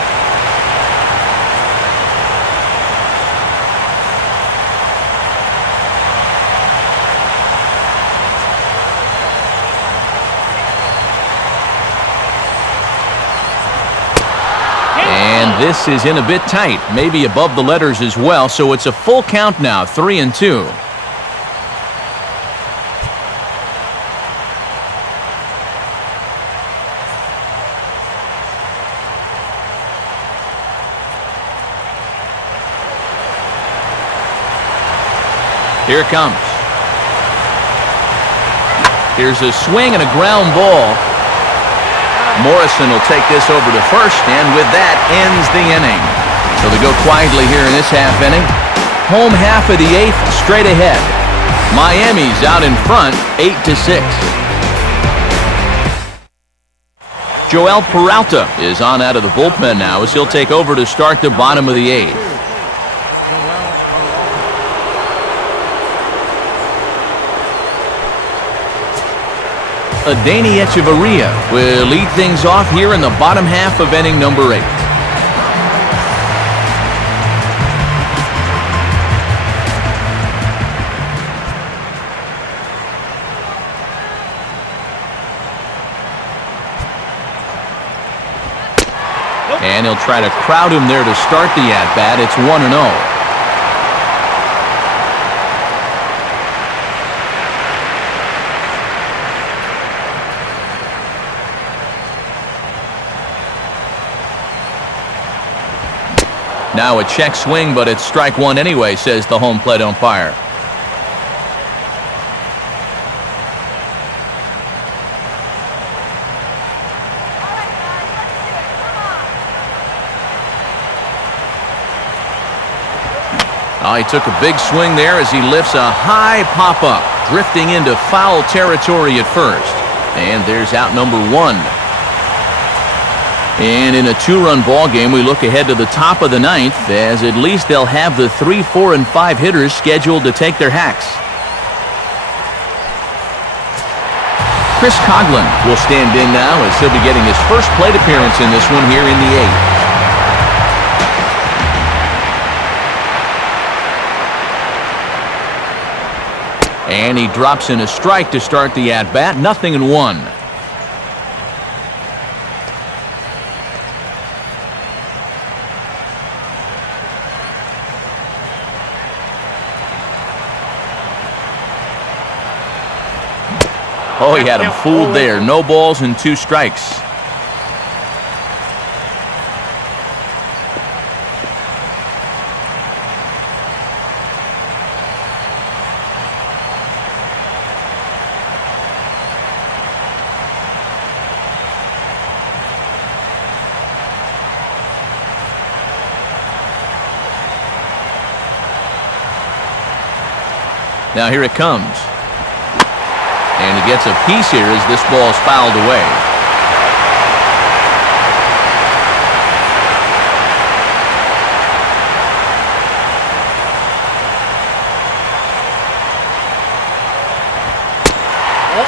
And this is in a bit tight, maybe above the letters as well, so it's a full count now, 3-2. Here it comes. Here's a swing and a ground ball. Morrison will take this over to first, and with that ends the inning. So they go quietly here in this half inning. Home half of the 8th, straight ahead. Miami's out in front, 8-6. Joel Peralta is on out of the bullpen now as he'll take over to start the bottom of the 8th. Adeiny Echeverria will lead things off here in the bottom half of inning number 8. And he'll try to crowd him there to start the at-bat. It's 1-0. Now a check swing, but it's strike 1 anyway, says the home plate umpire. Oh, he took a big swing there as he lifts a high pop-up, drifting into foul territory at first. And there's out number 1. And in a 2-run ball game, we look ahead to the top of the 9th, as at least they'll have the 3, 4, and 5 hitters scheduled to take their hacks. Chris Coghlan will stand in now as he'll be getting his first plate appearance in this one here in the 8th. And he drops in a strike to start the at-bat, 0-1. Oh, he had him fooled there. No balls and 2 strikes. Now here it comes. And he gets a piece here as this ball is fouled away.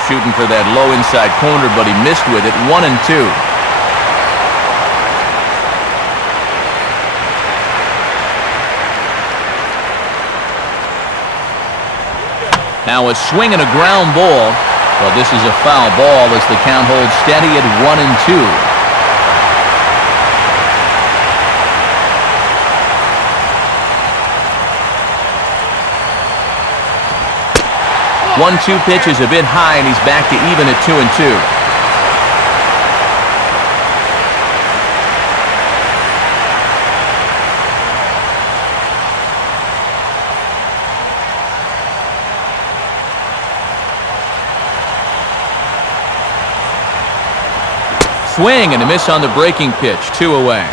Shooting for that low inside corner, but he missed with it. 1-2. Now a swing and a ground ball. Well, this is a foul ball as the count holds steady at 1-2. 1-2 pitch is a bit high, and he's back to even at 2-2. Swing and a miss on the breaking pitch, 2 away.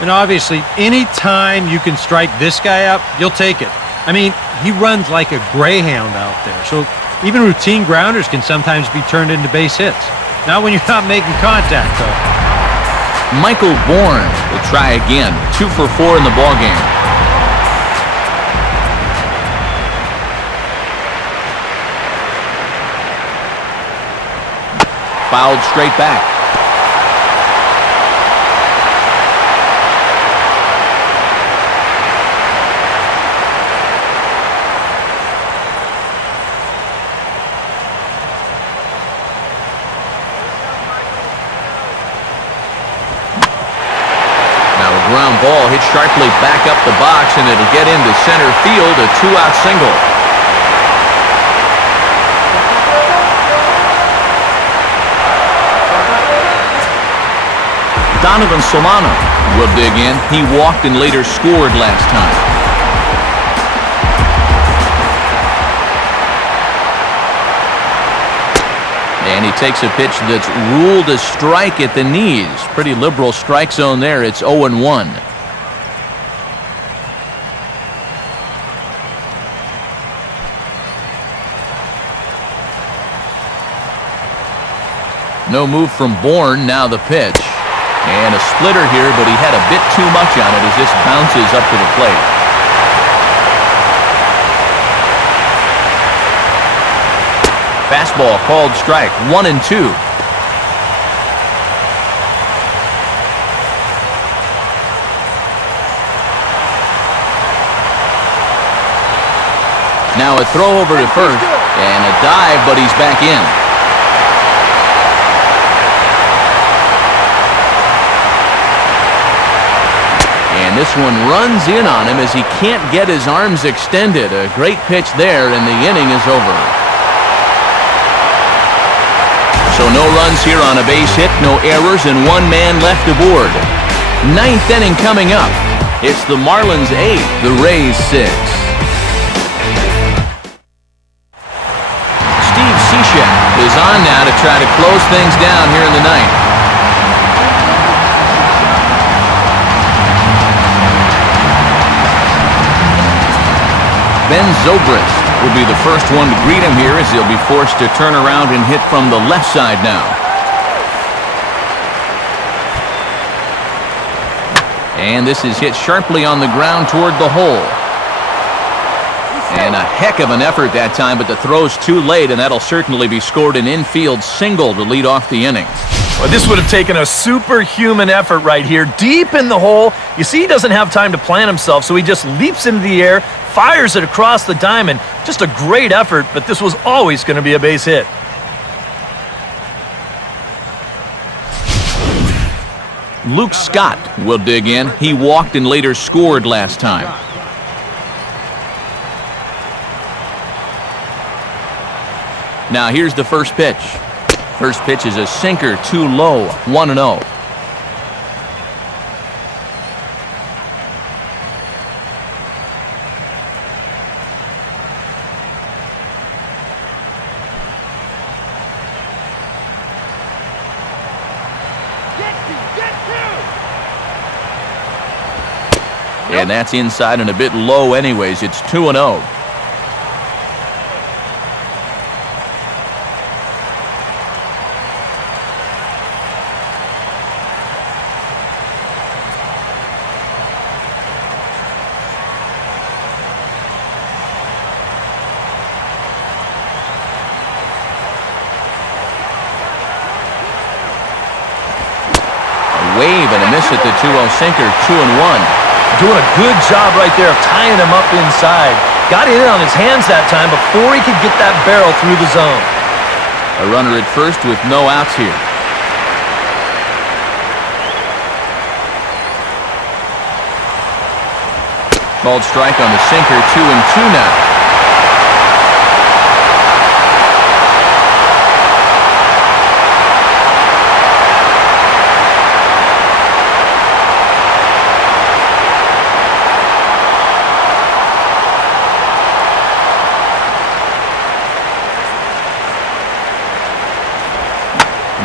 And obviously, any time you can strike this guy up, you'll take it. I mean, he runs like a greyhound out there, so even routine grounders can sometimes be turned into base hits. Not when you're not making contact, though. Michael Bourne will try again. 2 for 4 in the ballgame. Fouled straight back. Ground ball hit sharply back up the box, and it'll get into center field, a 2-out single. Donovan Solano will dig in. He walked and later scored last time. And he takes a pitch that's ruled a strike at the knees. Pretty liberal strike zone there. It's 0-1. No move from Bourne. Now the pitch. And a splitter here, but he had a bit too much on it as this bounces up to the plate. Fastball called strike. 1-2. Now a throw over to first and a dive, but he's back in. And this one runs in on him as he can't get his arms extended. A great pitch there, and the inning is over. So no runs here on a base hit, no errors, and 1 man left aboard. 9th inning coming up. It's the Marlins 8, the Rays 6. Steve Cishek is on now to try to close things down here in the 9th. Ben Zobrist will be the first one to greet him here as he'll be forced to turn around and hit from the left side now. And this is hit sharply on the ground toward the hole. And a heck of an effort that time, but the throw's too late, and that'll certainly be scored an infield single to lead off the inning. Well, this would have taken a superhuman effort right here, deep in the hole. You see, he doesn't have time to plant himself, so he just leaps into the air, fires it across the diamond. Just a great effort, but this was always going to be a base hit. Luke Scott will dig in. He walked and later scored last time. Now here's the first pitch. First pitch is a sinker, too low, 1-0. And that's inside and a bit low anyways. It's 2-0. Wave and a miss at the 2-0 sinker, 2-1. Doing a good job right there of tying him up inside. Got it in on his hands that time before he could get that barrel through the zone. A runner at first with no outs here. Called strike on the sinker, 2-2 now.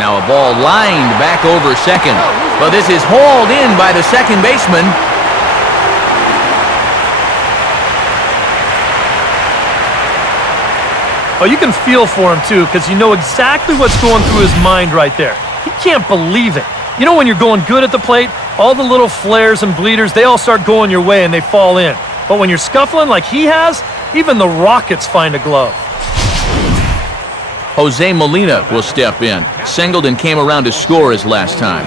Now a ball lined back over second. But this is hauled in by the second baseman. Oh, you can feel for him, too, because you know exactly what's going through his mind right there. He can't believe it. You know when you're going good at the plate, all the little flares and bleeders, they all start going your way and they fall in. But when you're scuffling like he has, even the Rockets find a glove. Jose Molina will step in. Singled and came around to score his last time.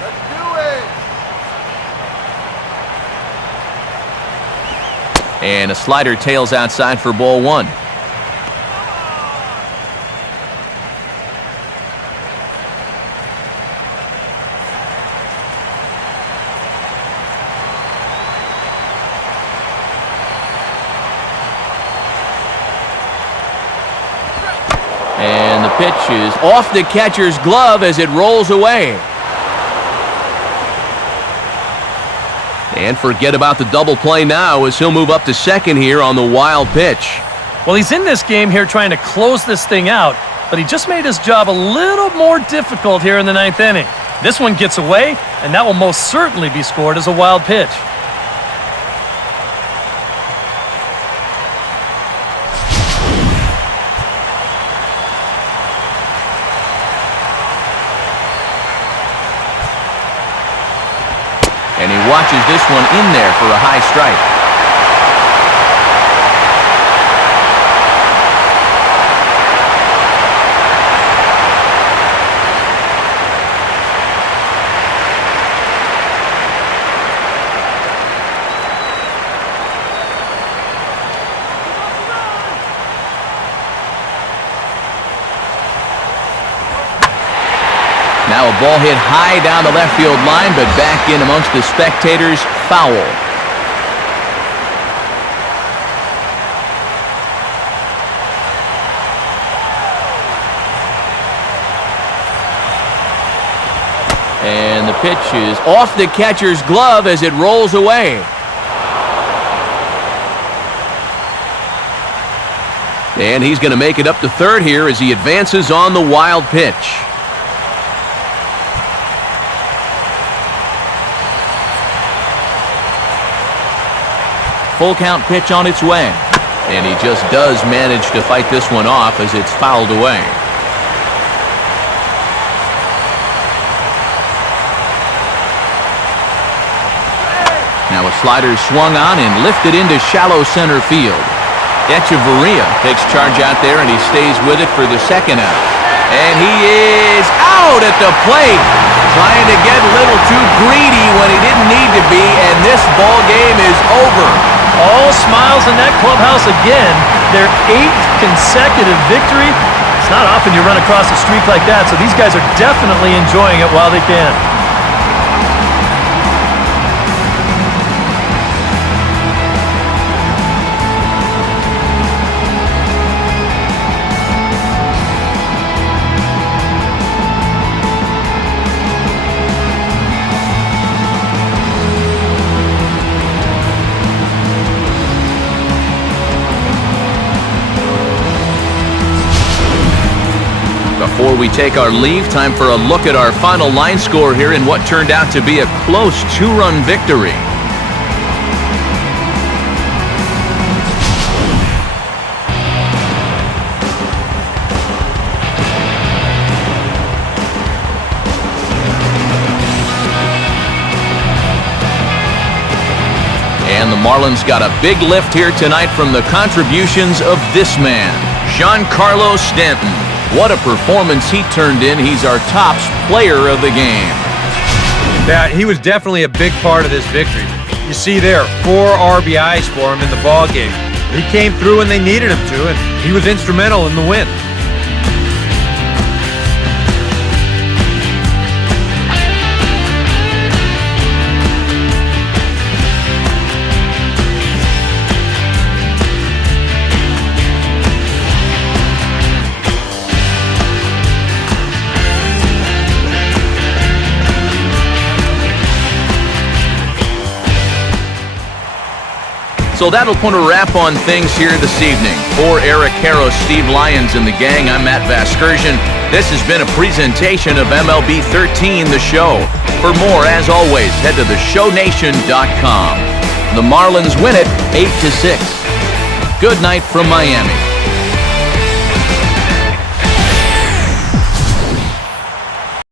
Let's do it. And a slider tails outside for ball one. And the pitch is off the catcher's glove as it rolls away. And forget about the double play now as he'll move up to second here on the wild pitch. Well, he's in this game here trying to close this thing out, but he just made his job a little more difficult here in the ninth inning. This one gets away, and that will most certainly be scored as a wild pitch. And he watches this one in there for a high strike. Now a ball hit high down the left field line, but back in amongst the spectators, foul. And the pitch is off the catcher's glove as it rolls away. And he's going to make it up to third here as he advances on the wild pitch. Full count pitch on its way. And he just does manage to fight this one off as it's fouled away. Now a slider swung on and lifted into shallow center field. Echeverria takes charge out there and he stays with it for the second out. And he is out at the plate, trying to get a little too greedy when he didn't need to be, and this ball game is over. All smiles in that clubhouse again. Their 8th consecutive victory. It's not often you run across a streak like that, so these guys are definitely enjoying it while they can. Before we take our leave, time for a look at our final line score here in what turned out to be a close 2-run victory. And the Marlins got a big lift here tonight from the contributions of this man, Giancarlo Stanton. What a performance he turned in. He's our top player of the game. Yeah, he was definitely a big part of this victory. You see there, 4 RBIs for him in the ball game. He came through when they needed him to, and he was instrumental in the win. So that'll put a wrap on things here this evening. For Eric Harrow, Steve Lyons, and the gang, I'm Matt Vasgersian. This has been a presentation of MLB 13, the show. For more, as always, head to theshownation.com. The Marlins win it 8-6. Good night from Miami.